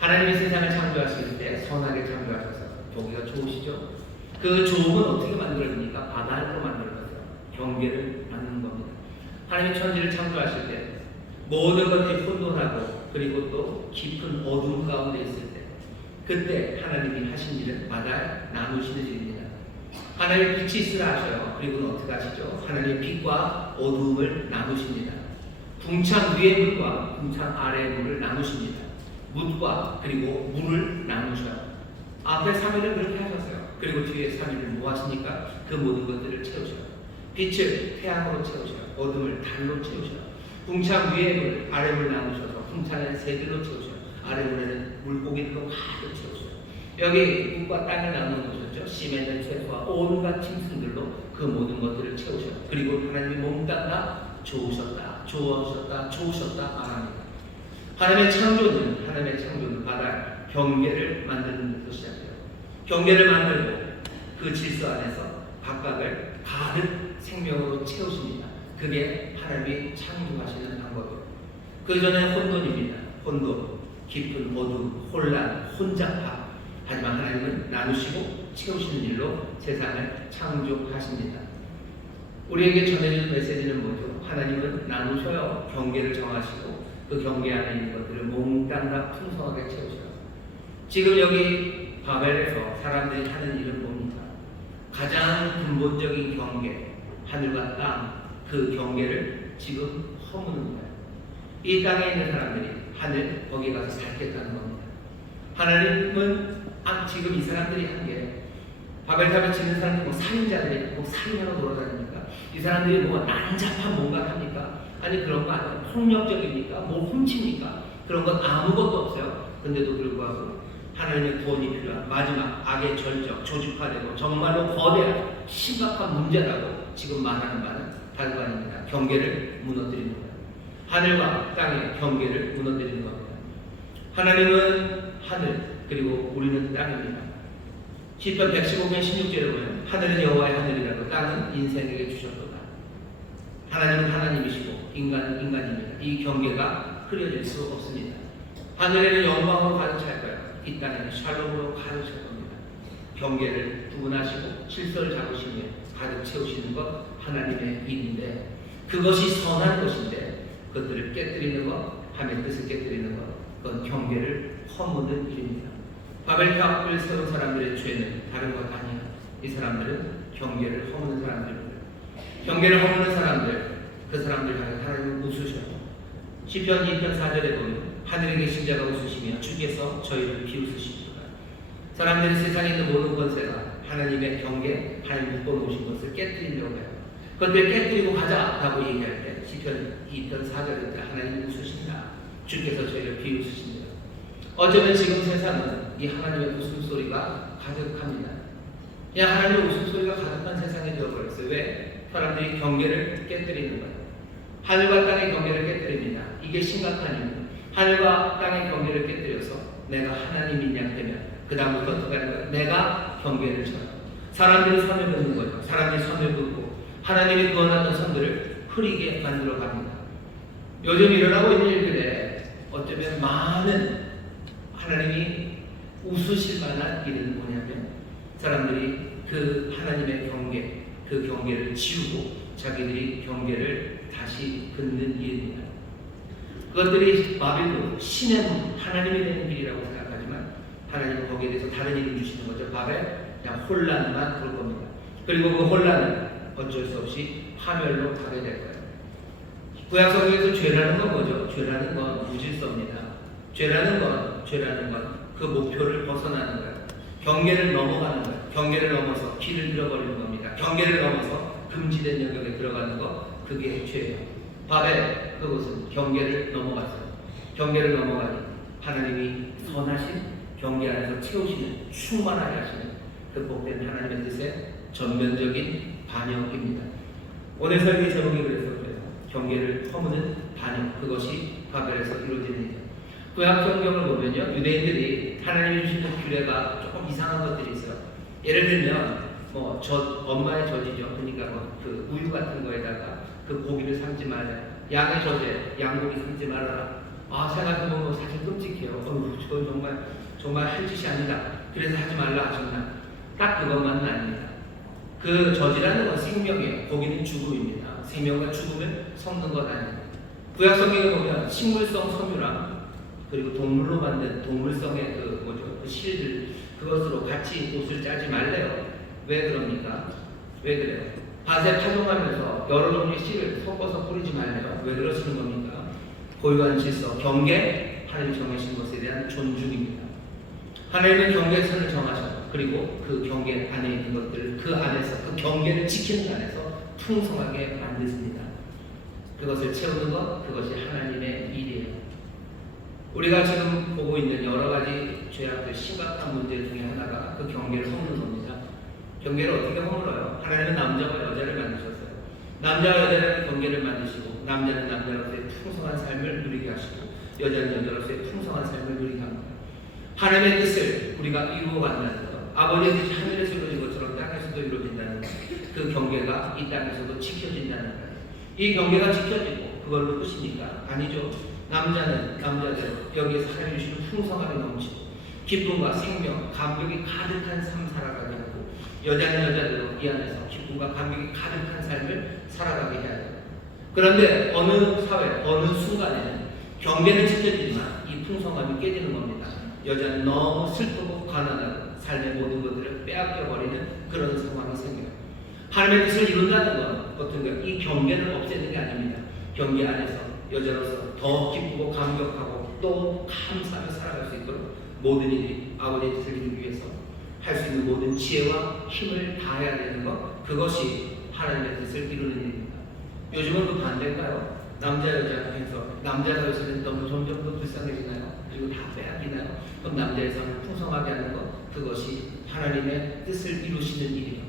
하나님이 세상을 창조하실 때 선하게 창조하셔서 보기가 좋으시죠? 그 좋음은 어떻게 만들어집니까? 바다로 만들어져요. 경계를 만드는 겁니다. 하나님이 천지를 창조하실 때 모든 것들이 혼돈하고 그리고 또 깊은 어둠 가운데 있을 때 그때 하나님이 하신 일은 바다에 나누시는 일입니다. 하나님이 빛이 있으라 하셔요. 그리고는 어떻게 하시죠? 하나님의 빛과 어둠을 나누십니다. 궁창 위의 물과 궁창 아래의 물을 나누십니다. 묻과 그리고 물을 나누셔요. 앞에 3일을 그렇게 하셨어요. 그리고 뒤에 3일을 뭐 하시니까 그 모든 것들을 채우셔요. 빛을 태양으로 채우셔요. 어둠을 달로 채우셔요. 궁창 위의 물, 아래 물 나누셔서 궁창에는 새들로 채우셔요. 아래 물에는 물고기들로 가득 채우셔요. 여기 물과 땅을 나누는 것이었죠. 씨 맺는 채소와 온갖 짐승들로 그 모든 것들을 채우셔요. 그리고 하나님이 몸땅다 좋으셨다 말합니다. 하나님의 창조는 바다 경계를 만드는 것으로 시작해요. 경계를 만들고 그 질서 안에서 각각을 가득 생명으로 채우십니다. 그게 하나님이 창조하시는 방법이에요. 그 전에 혼돈입니다. 혼돈, 깊은 어둠, 혼란, 혼잡함. 하지만 하나님은 나누시고 채우시는 일로 세상을 창조하십니다. 우리에게 전해주는 메시지는 뭐죠? 하나님은 나누셔요. 경계를 정하시고 그 경계 안에 있는 것들을 몽땅 다 풍성하게 채우셔요. 지금 여기 바벨에서 사람들이 하는 일은 뭡니까? 가장 근본적인 경계, 하늘과 땅, 그 경계를 지금 허무는 거예요. 이 땅에 있는 사람들이 하늘, 거기 가서 살겠다는 겁니다. 하나님은 지금 이 사람들이 한 게 바벨탑을 짓는 사람들이 뭐 살인자들이 뭐 살인하러 돌아다닙니까? 이 사람들이 뭐 난잡한 뭔가 합니까? 아니 그런 거 아니에요. 폭력적입니까? 뭐 훔칩니까? 그런 건 아무것도 없어요. 근데도 불구하고 하나님의 구원이 필요한 마지막 악의 절정, 조직화되고 정말로 거대한 심각한 문제라고 지금 말하는 바는 다른 거 아닙니다. 경계를 무너뜨리는 거예요. 하늘과 땅의 경계를 무너뜨리는 겁니다. 하나님은 하늘, 그리고 우리는 땅입니다. 시편 115편 16절에 보면 하늘은 여호와의 하늘이라고 땅은 인생에게 주셨도다. 하나님은 하나님이시고 인간은 인간입니다. 이 경계가 흐려질 수 없습니다. 하늘에는 영광으로 가득 찰 거예요. 이 땅에는 샬롬으로 가득 찰 겁니다. 경계를 구분하시고 질서를 잡으시며 가득 채우시는 것 하나님의 일인데, 그것이 선한 것인데 그것들을 깨뜨리는 것, 하나님의 뜻을 깨뜨리는 것, 그건 경계를 허무는 일입니다. 바벨 탑을 세운 사람들의 죄는 다른 것 아니야. 이 사람들은 경계를 허무는 사람들입니다. 경계를 허무는 사람들, 그 사람들 향해 하나님은 웃으셔요. 시편 2편 4절에 보면 하늘에 계신 자가 웃으시며 주께서 저희를 비웃으십니다. 사람들이 세상에 있는 모든 권세가 하나님의 경계, 하나님 묶어놓으신 것을 깨뜨리려고 해요. 그것들 깨뜨리고 가자라고 얘기할 때 시편 2편 4절에 하나님 웃으신다. 주께서 저희를 비웃으십니다. 어쩌면 지금 세상은 이 하나님의 웃음소리가 가득합니다. 그냥 하나님의 웃음소리가 가득한 세상이 되어버렸어요. 왜? 사람들이 경계를 깨뜨리는 거예요. 하늘과 땅의 경계를 깨뜨립니다. 이게 심각한 이유는 하늘과 땅의 경계를 깨뜨려서 내가 하나님인 양 되면 그 다음부터 어떻게 하는 거예요? 내가 경계를 쳐요. 사람들이 선을 긋는 거죠. 사람들이 선을 긋고 하나님이 구원하던 선들을 흐리게 만들어 갑니다. 요즘 일어나고 있는 일들에 어쩌면 많은 하나님이 웃으실 만한 일은 뭐냐면 사람들이 그 하나님의 경계, 그 경계를 지우고 자기들이 경계를 다시 긋는 일입니다. 그것들이 바벨론, 신의 문, 하나님이 되는 길이라고 생각하지만 하나님은 거기에 대해서 다른 이름 주시는 거죠. 바벨, 그냥 혼란만 볼 겁니다. 그리고 그 혼란은 어쩔 수 없이 파멸로 가게 될 거예요. 구약성경에서 죄라는 건 뭐죠? 죄라는 건 무질서입니다. 죄라는 건 그 목표를 벗어나는 거예요. 경계를 넘어가는 거예요. 경계를 넘어서 길을 잃어버리는 겁니다. 경계를 넘어서 금지된 영역에 들어가는 것, 그게 죄예요. 바벨, 그것은 경계를 넘어갔어요. 경계를 넘어가니 하나님이 선하신 경계 안에서 채우시는, 충만하게 하시는 그 복된 하나님의 뜻의 전면적인 반영입니다. 오늘 설교 제목이 그래서 경계를 허무는 반영, 그것이 바벨에서 이루어지는 일이에요. 구약 성경을 보면요, 유대인들이 하나님이 주시는 규례가 조금 이상한 것들이 있어요. 예를 들면 엄마의 젖이죠. 그러니까 그 우유 같은 거에다가 그 고기를 삶지 말아요. 양의 젖에 양고기 삶지 말아라. 생각해보면 사실 끔찍해요. 그건 정말 할 짓이 아니다. 그래서 하지 말라 하셨나? 딱 그것만은 아닙니다. 그 젖이라는 건 생명이에요. 고기는 죽음입니다. 생명과 죽음을 섞는 것 아닙니다. 구약 성경에 보면 식물성 섬유랑 그리고 동물로 만든 동물성의 그 실들, 그것으로 같이 옷을 짜지 말래요. 왜 그럽니까? 왜 그래요? 밭에 파종하면서 여러 종류의 씨를 섞어서 뿌리지 말래요. 왜 그러시는 겁니까? 고유한 질서, 경계, 하나님이 정하신 것에 대한 존중입니다. 하나님은 경계선을 정하셔. 그리고 그 경계 안에 있는 것들을 그 안에서, 그 경계를 지키는 안에서 풍성하게 만드십니다. 그것을 채우는 것, 그것이 하나님의 일이에요. 우리가 지금 보고 있는 여러 가지 죄악들, 심각한 문제 중에 하나가 그 경계를 허무는 겁니다. 경계를 어떻게 허물어요? 하나님은 남자와 여자를 만드셨어요. 남자와 여자는 경계를 만드시고 남자는 남자로서의 풍성한 삶을 누리게 하시고 여자는 여자로서의 풍성한 삶을 누리게 합니다. 하나님의 뜻을 우리가 이루어간다는 것, 아버지의 뜻이 하늘에서 이루어진 것처럼 땅에서도 이루어진다는 것, 그 경계가 이 땅에서도 지켜진다는 것. 이 경계가 지켜지고 그걸로 끝입니까? 아니죠. 남자는 남자대로 여기에서 하나님 주시는 풍성함이 넘치고 기쁨과 생명, 감격이 가득한 삶 살아가게 하고, 여자는 여자대로 이 안에서 기쁨과 감격이 가득한 삶을 살아가게 해야 돼요. 그런데 어느 사회, 어느 순간에는 경계는 지켜지지만 이 풍성함이 깨지는 겁니다. 여자는 너무 슬프고 가난하고 삶의 모든 것들을 빼앗겨버리는 그런 상황이 생겨요. 하나님의 뜻을 이룬다는 건 어떤 거예요? 이 경계를 없애는 게 아닙니다. 경계 안에서 여자로서 더 기쁘고 감격하고 또 감사하며 살아갈 수 있도록 모든 일이 아버지의 뜻을 이루기 위해서 할 수 있는 모든 지혜와 힘을 다해야 되는 것, 그것이 하나님의 뜻을 이루는 일입니다. 요즘은 그 반대인가요? 남자 여자 해서 남자가 요새는 너무 점점 더 불쌍해지나요? 그리고 다 빼앗기나요? 그럼 남자의 삶을 풍성하게 하는 것, 그것이 하나님의 뜻을 이루시는 일이에요.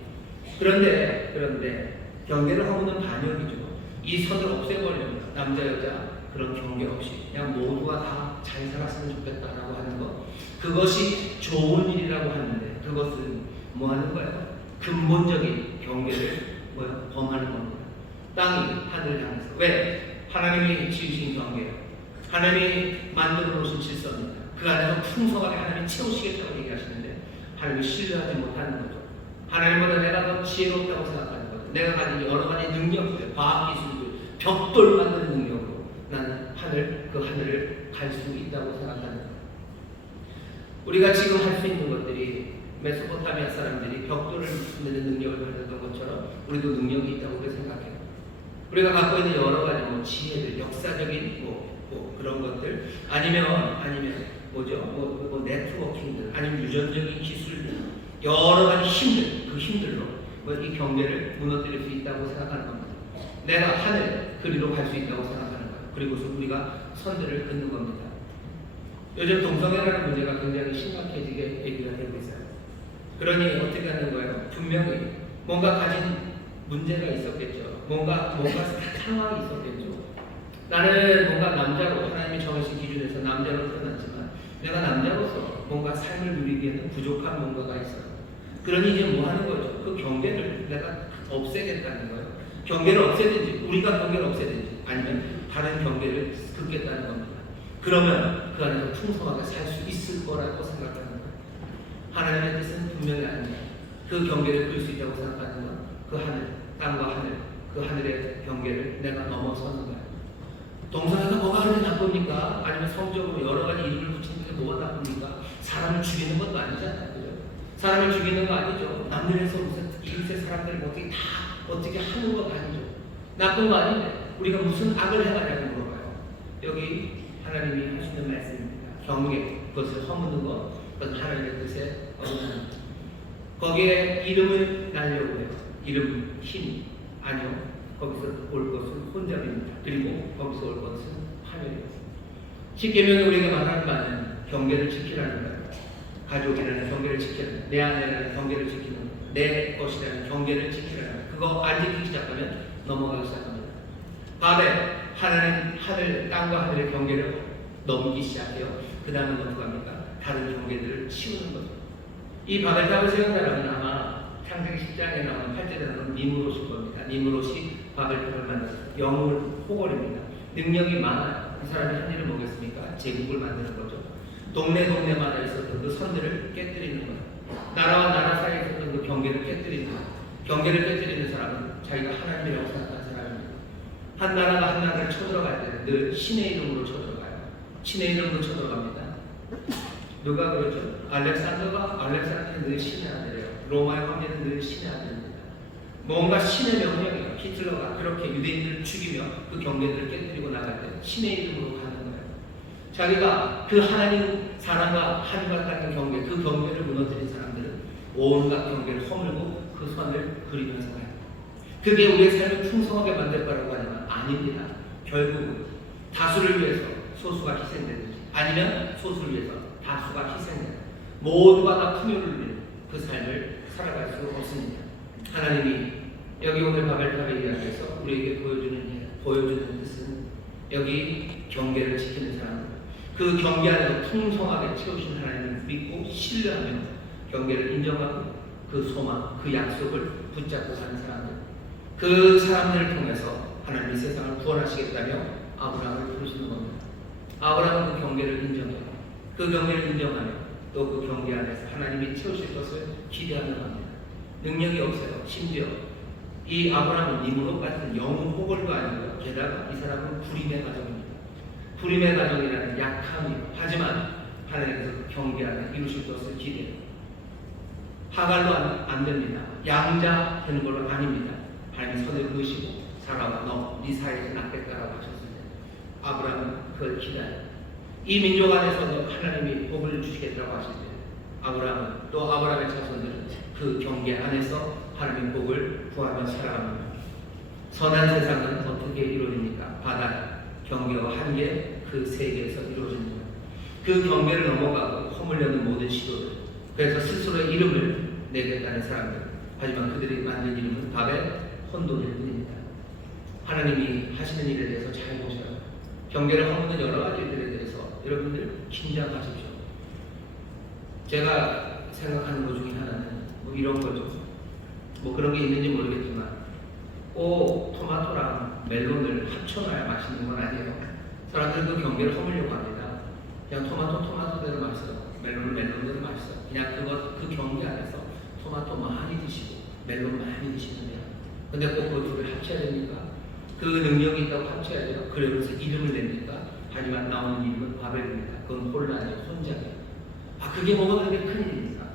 그런데 경계를 허무는 반역이죠. 이 선을 없애버리면 남자 여자 그런 경계 없이 그냥 모두가 다 잘 살았으면 좋겠다라고 하는 것, 그것이 좋은 일이라고 하는데 그것은 뭐 하는 거예요? 근본적인 경계를 범하는 겁니다. 땅이 하늘을 향해서. 왜? 하나님이 지으신 경계예요. 하나님이 만들어 놓으신 질서입니다. 그 안에서 풍성하게 하나님이 채우시겠다고 얘기하시는데 하나님이 신뢰하지 못하는 거죠. 하나님보다 내가 더 지혜롭다고 생각하는 거죠. 내가 가진 여러 가지 능력들, 과학 기술들, 벽돌 만드는 능력으로 나는 그 하늘을 갈 수 있다고 생각하는 거예요. 우리가 지금 할 수 있는 것들이 메소포타미아 사람들이 벽돌을 만드는 능력을 가졌던 것처럼 우리도 능력이 있다고 우리가 생각해요. 우리가 갖고 있는 여러 가지 지혜들, 역사적인 그런 것들, 아니면 네트워킹들, 아니면 유전적인 기술들, 여러 가지 힘들, 그 힘들로 이 경계를 무너뜨릴 수 있다고 생각하는 겁니다. 내가 하늘 그리로 갈 수 있다고 생각하는 거예요. 그리고서 우리가 선들을 긋는 겁니다. 요즘 동성애라는 문제가 굉장히 심각해지게 얘기가 되고 있어요. 그러니 어떻게 하는 거예요? 분명히 뭔가 가진 문제가 있었겠죠. 뭔가 상황이 있었겠죠. 나는 뭔가 남자로 하나님이 정하신 기준에서 남자로 태어났지만 내가 남자로서 뭔가 삶을 누리기에는 부족한 뭔가가 있어요. 그러니 이제 뭐 하는 거죠? 그 경계를 내가 없애겠다는 거예요. 경계를 없애든지 우리가 경계를 없애든지 아니면 다른 경계를 긋겠다는 겁니다. 그러면 그 안에서 풍성하게 살 수 있을 거라고 생각하는 거예요. 하나님의 뜻은 분명히 아닙니다. 그 경계를 그을 수 있다고 생각하는 건 그 하늘, 땅과 하늘, 그 하늘의 경계를 내가 넘어서는 거예요. 동성애가 뭐가 그렇게 나쁩니까? 아니면 성적으로 여러 가지 이름을 붙이는 게 뭐가 나쁩니까? 사람을 죽이는 것도 아니잖아요. 그죠? 사람을 죽이는 거 아니죠. 남들에서 무슨 이웃의 사람들을 어떻게 하는 것 아니죠. 나쁜 거 아닌데 우리가 무슨 악을 해가냐고 물어봐요. 여기 하나님이 하시는 말씀입니다. 경계, 그것을 허무는 것, 그건 하나님의 뜻에 어긋납니다. 거기에 이름을 날려고 해요. 이름, 힘, 아니요. 거기서 올 것은 혼잡입니다. 그리고 거기서 올 것은 파멸입니다. 십계명에 우리가 말하는 바는 경계를 지키라는 거예요. 가족이라는 경계를 지키라는, 내 아내라는 경계를 지키는, 내 것이라는 경계를 지키라는 거예요. 그거 안 지키기 시작하면 넘어가기 시작합니다. 바벨, 하나님 하늘, 땅과 하늘의 경계를 넘기 시작해요. 그 다음에 어떻게 합니까? 다른 경계들을 치우는 거죠. 이 바벨탑을 세운 사람은 아마 창세기 10장에 나오는 8절에 나오는 니므롯일 겁니다. 니므롯이 바벨탑을 만들었어요. 영웅을 호걸입니다. 능력이 많아요. 이 사람이 한 일을 뭐겠습니까? 제국을 만드는 거죠. 동네마다 있었던 그 선들을 깨뜨리는 거예요. 나라와 나라 사이에 있었던 그 경계를 깨뜨리는 거예요. 경계를 깨뜨리는 사람은 자기가 하나님이라고 생각하는 사람입니다. 한 나라가 한 나라를 쳐들어갈 때는 늘 신의 이름으로 쳐들어가요. 신의 이름으로 쳐들어갑니다. 누가 그러죠? 알렉산더는 늘 신의 아들이에요. 로마의 황제는 늘 신의 아들입니다. 뭔가 신의 명령이에요. 히틀러가 그렇게 유대인들을 죽이며 그 경계들을 깨뜨리고 나갈 때 신의 이름으로 가는 거예요. 자기가 그 하나님 사랑과 하늘과 같은 경계, 그 경계를 무너뜨린 사람들은 온갖 경계를 허물고 그 선을 그리면서 가요. 그게 우리의 삶을 풍성하게 만들 거라고 하지만 아닙니다. 결국은 다수를 위해서 소수가 희생되듯이, 아니면 소수를 위해서 다수가 희생되는, 모두가 다 풍요를 누리는 그 삶을 살아갈 수 없습니다. 하나님이 여기 오늘 바벨탑의 이야기에서 우리에게 보여주는 뜻은 여기 경계를 지키는 사람들, 그 경계 안에서 풍성하게 채우신 하나님을 믿고 신뢰하며 경계를 인정하고 그 소망, 그 약속을 붙잡고 사는 사람들, 그 사람들을 통해서 하나님이 세상을 구원하시겠다며 아브라함을 부르시는 겁니다. 아브라함은 그 경계를 인정해요. 그 경계를 인정하며 또 그 경계 안에서 하나님이 채우실 것을 기대하며 합니다. 능력이 없어요. 심지어 이 아브라함은 니므롯 같은 영웅 호걸도 아니고요. 게다가 이 사람은 불임의 가정입니다. 불임의 가정이라는 약함이에요. 하지만 하나님께서 그 경계 안에 이루실 것을 기대해요. 하갈로 안 됩니다. 양자 되는 걸로 아닙니다. 하나님이 선을 그으시고 사라와 네 사이에서 낳겠다라고 하셨을 때 아브라함은 그걸 기다려요. 이 민족 안에서도 하나님이 복을 주시겠다고 하실 때 아브라함은 또 아브라함의 자손들은 그 경계 안에서 하나님의 복을 구하며 살아갑니다. 선한 세상은 어떻게 이루어집니까? 바다, 경계와 한계, 그 세계에서 이루어집니다. 그 경계를 넘어가고 허물려는 모든 시도들, 그래서 스스로의 이름을 내겠다는 사람들, 하지만 그들이 만든 이름은 바벨, 혼돈일 뿐입니다. 하나님이 하시는 일에 대해서 잘 보셔요. 경계를 허무는 여러 가지 일들에 대해서 여러분들 긴장하십시오. 제가 생각하는 것 중에 하나는 뭐 이런 거죠. 뭐 그런 게 있는지 모르겠지만 꼭 토마토랑 멜론을 합쳐놔야 맛있는 건 아니에요. 사람들은 그 경계를 허물려고 합니다. 그냥 토마토대로 맛있어, 멜론대로 맛있어. 그냥 그 경계 안에서 토마토 많이 드시고 멜론 많이 드시면 돼요. 근데 꼭 그 둘을 합쳐야 됩니까? 그 능력이 있다고 합쳐야 돼요. 그래서 이름을 냅니까? 하지만 나오는 이름은 바벨입니다. 그건 혼란이에요, 혼잡이에요. 그게 뭐가 그렇게 큰일입니까?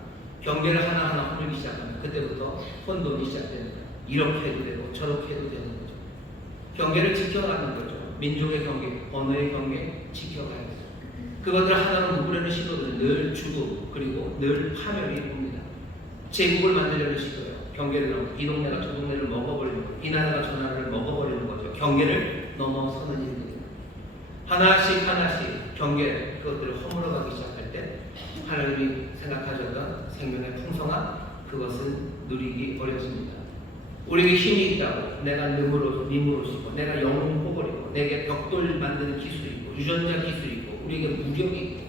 경계를 하나하나 허물기 시작하면 그때부터 혼돈이 시작됩니다. 이렇게 해도 되고 저렇게 해도 되는 거죠. 경계를 지켜가는 거죠. 민족의 경계, 언어의 경계 지켜가야 돼요. 그것들 하나로 묶으려는 시도는 늘 주고 그리고 늘 파멸이 옵니다. 제국을 만들려는 시도예요. 경계를 넘어 이 동네가 저 동네를 먹어버리는 거죠. 이 나라가 저 나라를 먹어버리는 거죠. 경계를 넘어서는 일입니다. 하나씩 경계 그것들을 허물어가기 시작할 때 하나님이 생각하셨던 생명의 풍성함 그것은 누리기 어렵습니다. 우리에게 힘이 있다고 내가 님으로시고 내가 영웅 호벌이고 내게 벽돌 만드는 기술이 있고 유전자 기술이 있고 우리에게 무력이 있고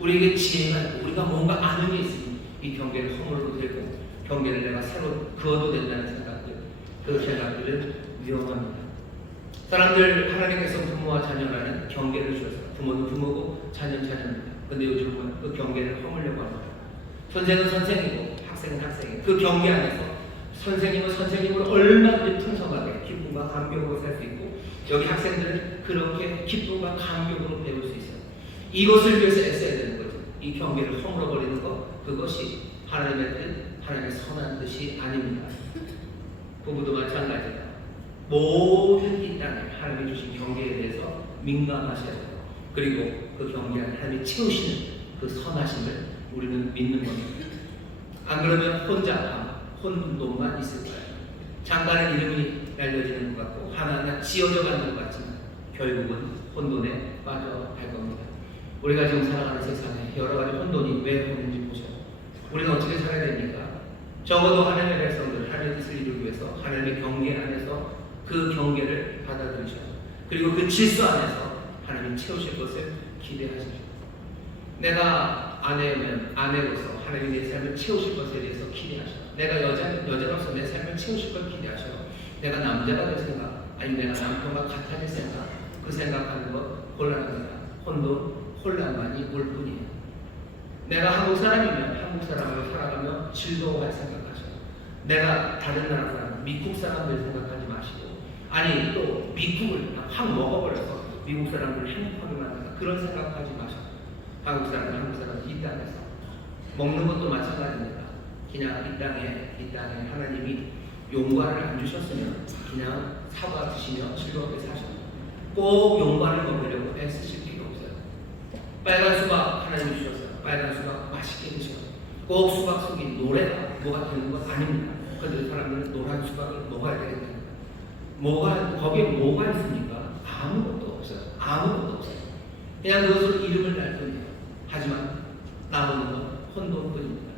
우리에게 지혜가 있고 우리가 뭔가 아는 게 있으니 이 경계를 허물어도 되고 경계를 내가 새로 그어도 된다는 생각들 그 생각들은 위험합니다. 사람들 하나님께서 부모와 자녀라는 경계를 주셨어요. 부모는 부모고 자녀는 자녀입니다. 근데 요즘은 그 경계를 허물려고 합니다. 선생은 선생이고 학생은 학생이고 그 경계 안에서 선생님은 선생님으로 얼마든지 풍성하게 기쁨과 감격으로 살 수 있고 여기 학생들은 그렇게 기쁨과 감격으로 배울 수 있어요. 이것을 위해서 애써야 되는 거죠. 이 경계를 허물어버리는 것 그것이 하나님의 뜻, 하나님의 선한 뜻이 아닙니다. 부부도 마찬가지다. 모든 이 땅에 하나님이 주신 경계에 대해서 민감하셔야 돼요. 그리고 그 경계 안에 하나님이 채우시는 그 선하심을 우리는 믿는 겁니다. 안 그러면 혼돈만 있을 거예요. 잠깐은 이름이 날려지는 것 같고 하나하나 지어져 가는 것 같지만 결국은 혼돈에 빠져갈 겁니다. 우리가 지금 살아가는 세상에 여러 가지 혼돈이 왜 오는지 보세요. 우리는 어떻게 살아야 됩니까? 적어도 하나님의 백성들, 하나님의 뜻을 이루기 위해서 하나님의 경계 안에서 그 경계를 받아들이셔야 그리고 그 질서 안에서 하나님 채우실 것을 기대하십시오. 내가 아내면 아내로서 하나님이 내 삶을 채우실 것에 대해서 기대하셔. 내가 여자로서 내 삶을 채우실 걸 기대하셔. 내가 남자가 될 생각, 아니면 내가 남편과 같아질 생각, 그 생각하는 것 곤란합니다. 혼란만이 올 뿐이에요. 내가 한국 사람이면 한국 사람으로 살아가며 즐거워할 생각하셔. 내가 다른 나라 사람, 미국 사람들 생각하지 마시고, 아니 또 미국을 확 먹어버려서 미국 사람들을 행복하게 만든다. 그런 생각하지 마셔. 한국 사람 이 땅에서 먹는 것도 마찬가지입니다. 그냥 이 땅에 하나님이 용과를 안 주셨으면 그냥 사과 드시며 즐겁게 사셔. 꼭 용과를 먹으려고 애쓰실 필요 없어요. 빨간 수박 하나님이 주셨어요. 빨간 수박 맛있게 드셔. 꼭 수박 속이 노래가 뭐가 되는 건 아닙니다. 그런데 사람들은 노란 수박을 먹어야 되겠다. 거기에 뭐가 있습니까? 아무것도 없어요. 그냥 그것으로 이름을 날 뿐이에요. 하지만 남은 건 혼돈뿐입니다.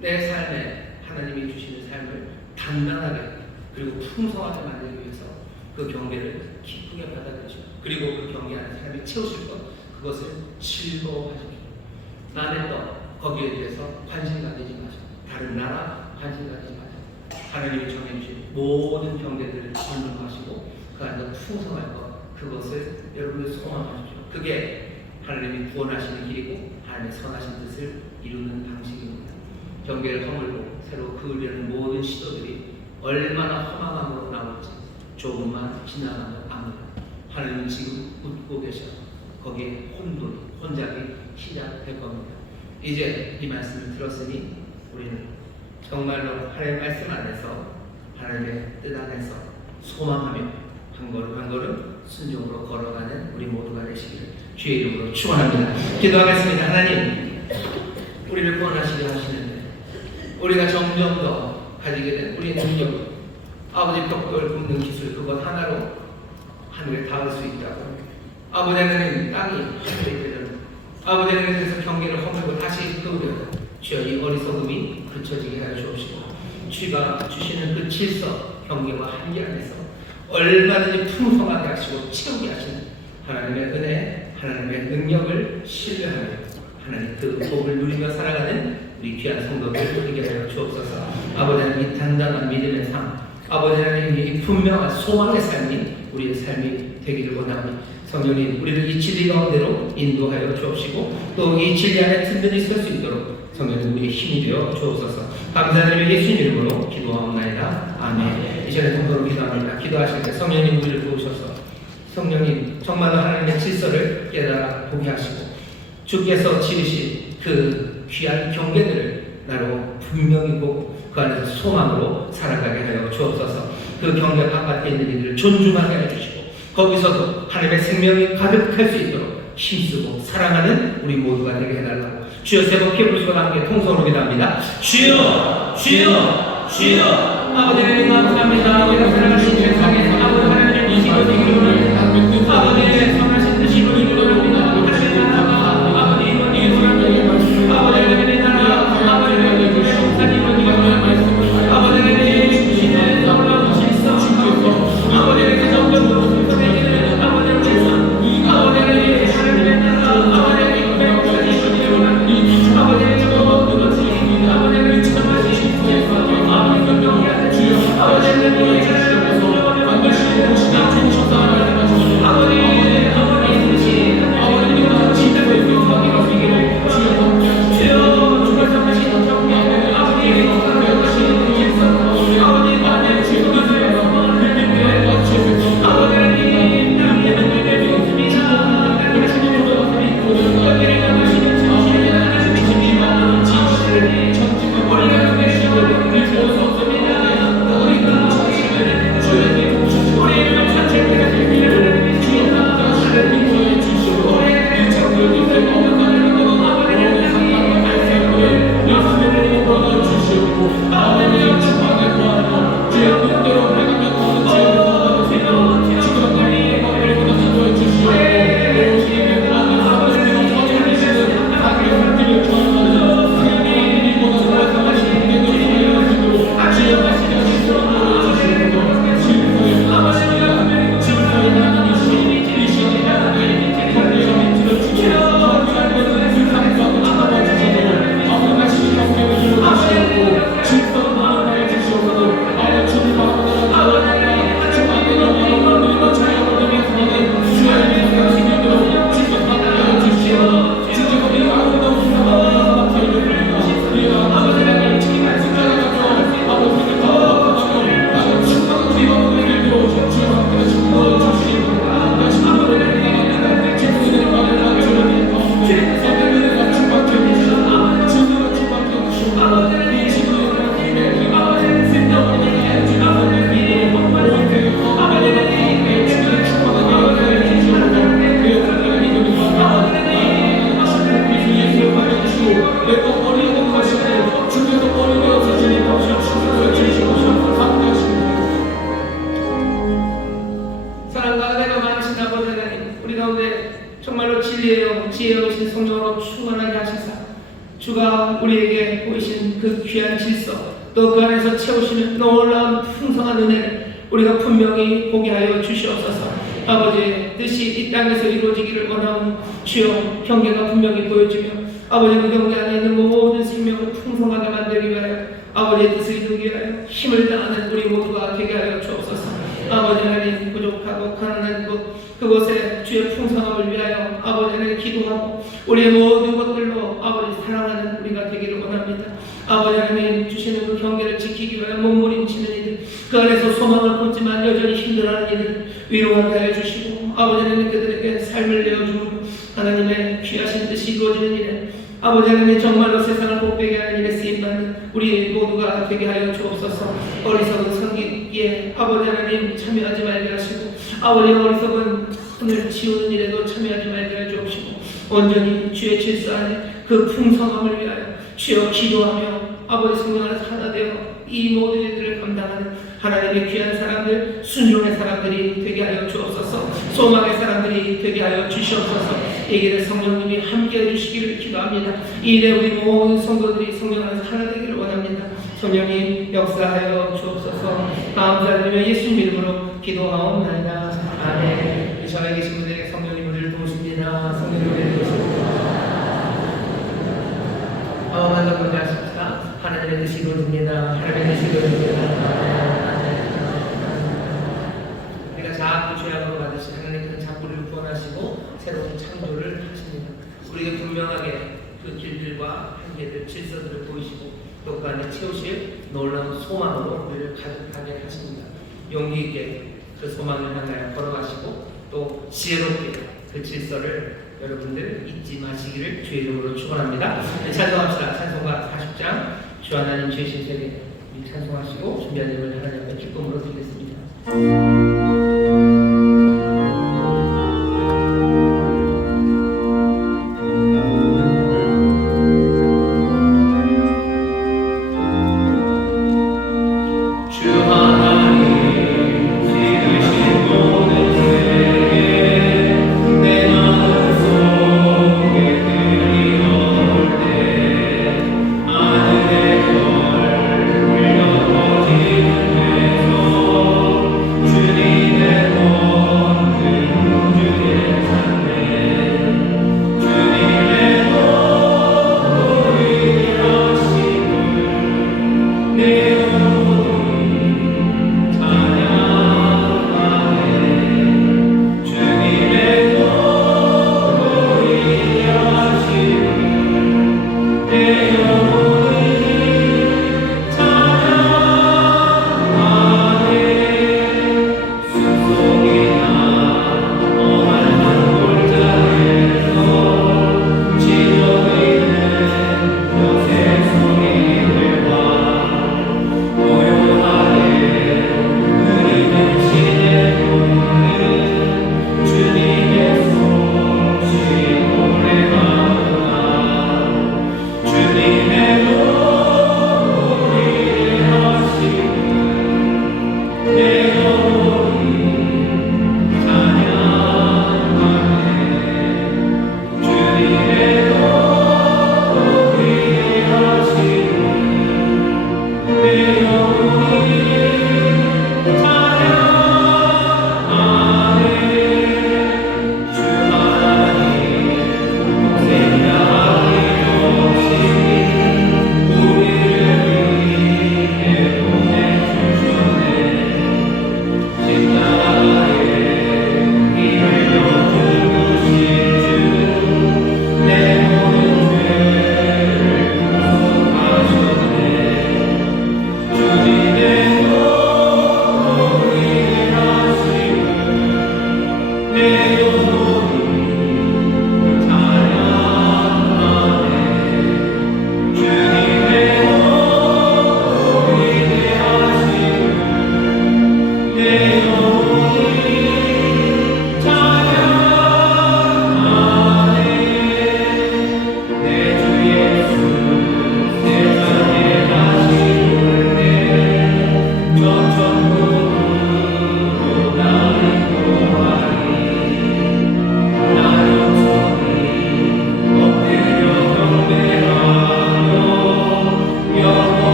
내 삶에 하나님이 주시는 삶을 단단하게 그리고 풍성하게 만들기 위해서 그 경계를 기쁘게 받아들이시고 그리고 그 경계 안에 삶이 채우실 것 그것을 즐거워하십시오. 남의 떡 거기에 대해서 관심 가지지 마시고 다른 나라 관심 가지지 마시고 하나님이 정해주신 모든 경계들을 존중하시고 그 안에서 풍성할 것 그것을 여러분들 소망하십시오. 그게 하나님이 구원하시는 길이고 하나님의 선하신 뜻을 이루는 방식입니다. 경계를 허물고 새로 그으려는 모든 시도들이 얼마나 허망함으로 나올지 조금만 지나가면 압니다. 하나님은 지금 웃고 계셔. 거기에 혼잡이 시작될 겁니다. 이제 이 말씀을 들었으니 우리는 정말로 하나님의 말씀 안에서 하나님의 뜻 안에서 소망하며 한 걸음 한 걸음 순종으로 걸어가는 우리 모두가 되시기를 주의 이름으로 축원합니다. 기도하겠습니다. 하나님, 우리를 구원하시게 하시는데 우리가 점점 더 가지게 된 우리의 능력, 아버지 벽돌 굽는 기술 그것 하나로 하늘에 닿을 수 있다고. 아버지 하나님 땅이 하늘에 되는 아버지 하나님께서 경계를 허물고 다시 그으려 주여 이 어리석음이 그쳐지게 하여 주옵시고 주가 주시는 그 질서 경계와 한계 안에서 얼마든지 풍성하게 하시고 채우게 하시는 하나님의 은혜, 하나님의 능력을 신뢰하며 하나님 그 복을 누리며 살아가는 우리 귀한 성도들 되게 하여 주옵소서. 아버지 하나님 이 단단한 믿음의 삶, 아버지 하나님 이 분명한 소망의 삶이 우리의 삶이 되기를 원합니다. 성령님 우리를 이 진리 가운데로 인도하여 주옵시고 또 이 진리 안에 든든히 설 수 있도록 성령님 우리의 힘이 되어 주옵소서. 감사드리며 예수님 이름으로 기도하옵나이다. 아멘. 이전에 통도로 기도합니다. 기도하실 때 성령님 우리를 도우셔서 성령님 정말로 하나님의 질서를 깨달아 보게 하시고 주께서 지으신 그 귀한 경계들을 나로 분명히 보고 그 안에서 소망으로 살아가게 하여 주옵소서. 그 경계 바깥에 있는 이들을 존중하게 해주시고 거기서도 하나님의 생명이 가득할 수 있도록 힘쓰고 사랑하는 우리 모두가 되게 해달라고 주여 세 번 피부수고 함께 통성으로 기도합니다. 주여 주여 주여 아버지 하나님 감사합니다. 우리가 살아가는 세상에 아버지 하나님의 뜻이 되기를 원합니다. 아버지의 선하신 뜻이 이루어지기를 원합니다. 하나님의 나라가 아버지 이루어지기를 원합니다. 아버지 하나님의 나라 아버지 하나님의 공산이 이루어지기를 원합니다. 아버지 하나님의 신의 놀라운 질서 아버지 하나님의 정적으로 선생님을 아버지 하나님의 아버지 하나님의 나라 아버지 하나님의 공산이 이루어지기를 원합니다. 아버지 하나님의 아버지 하나님의 참하신 지혜로우신 성령으로 충만하게 하시사 주가 우리에게 보이신 그 귀한 질서 또 그 안에서 채우시는 놀라운 풍성한 은혜를 우리가 분명히 보게 하여 주시옵소서. 아버지의 뜻이 이 땅에서 이루어지기를 원하는 주여 경계가 분명히 보여지며 아버지 그 경계 안에 있는 모든 생명을 풍성하게 만들기 위하여 아버지의 뜻을 이루기 위하여 힘을 다하는 우리 모두가 되게 하여 주옵소서. 아버지 하나님 부족하고 가난한 그곳에 주의 풍성함을 위하여 아버지 하나님 기도하고 우리의 모든 것들로 아버지 사랑하는 우리가 되기를 원합니다. 아버지 하나님 주시는 그 경계를 지키기 위하여 몸부림치는 이들 그 안에서 소망을 걷지만 여전히 힘들어하는 이들 위로하게 하여 주시고 아버지 하나님 그들에게 삶을 내어주므로 하나님의 귀하신 뜻이 이루어지는 일에 아버지 하나님 정말로 세상을 복되게 하는 일에 쓰임받는 우리 모두가 되게 하여 주옵소서. 어리석은 섬기기에 아버지 하나님 참여하지 말게 하시고 아버지 어리석은 손을 치우는 일에도 참여하지 말게 하여 주옵시고 온전히 주의 질서 안에 그 풍성함을 위하여 주여 기도하며 아버지 성령 안에서 하나 되어 이 모든 일들을 감당하는 하나님의 귀한 사람들 순종의 사람들이 되게 하여 주옵소서. 소망의 사람들이 되게 하여 주시옵소서. 이 길에 성령님이 함께해 주시기를 기도합니다. 이 일에 우리 모든 성도들이 성령 안에서 하나 되기를 원합니다. 성령님 역사하여 주옵소서. 감사드리며 예수님 이름으로 기도하옵나이다. 아멘. 이 전에 계신 분들에게 성령님 우리를 도우십니다. 성령님 우리를 도우십니다. 마음만 더 하십시다. 하나님의 뜻이 이루어집니다. 하나님의 뜻이 이루어집니다. 우리가 자꾸 죄악으로 받으신 하나님께서 자꾸 우리를 구원하시고 새로운 창조를 하십니다. 우리가 분명하게 그 길들과 한계들, 질서들을 보이시고 또 그 안에 채우실 놀라운 소망으로 우리를 가득하게 하십니다. 용기 있게 그 소망을 향하여 걸어가시고 또 지혜롭게 그 질서를 여러분들 잊지 마시기를 주의 이름으로 축원합니다. 찬송합시다. 찬송가 40장 주 하나님 주신 세계 찬송하시고 준비한 예물을 하나님 앞에 기쁨으로 드리겠습니다.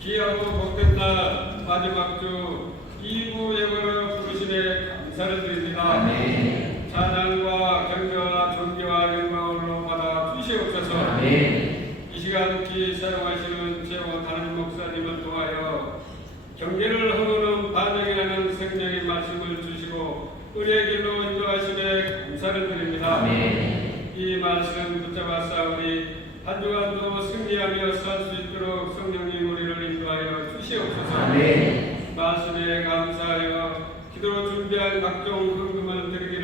귀하고 복된 날 마지막 주 2부 예물을 부르심에 감사를 드립니다. 찬양과 경배와 존귀와 영광으로 받아 주시옵소서. 이 시간 기 사용하시는 재원 하나님 목사님을 통하여 경계를 허무는 반영이라는 생명의 말씀을 주시고 의의 길로 인도하심에 감사를 드립니다. 이 말씀 붙잡아 싸우니 한 주간도 승리하며 살 수 있도록 성령님 우리를 인도하여 주시옵소서. 하심에 감사하여 기도로 준비한 각종 헌금을 드리게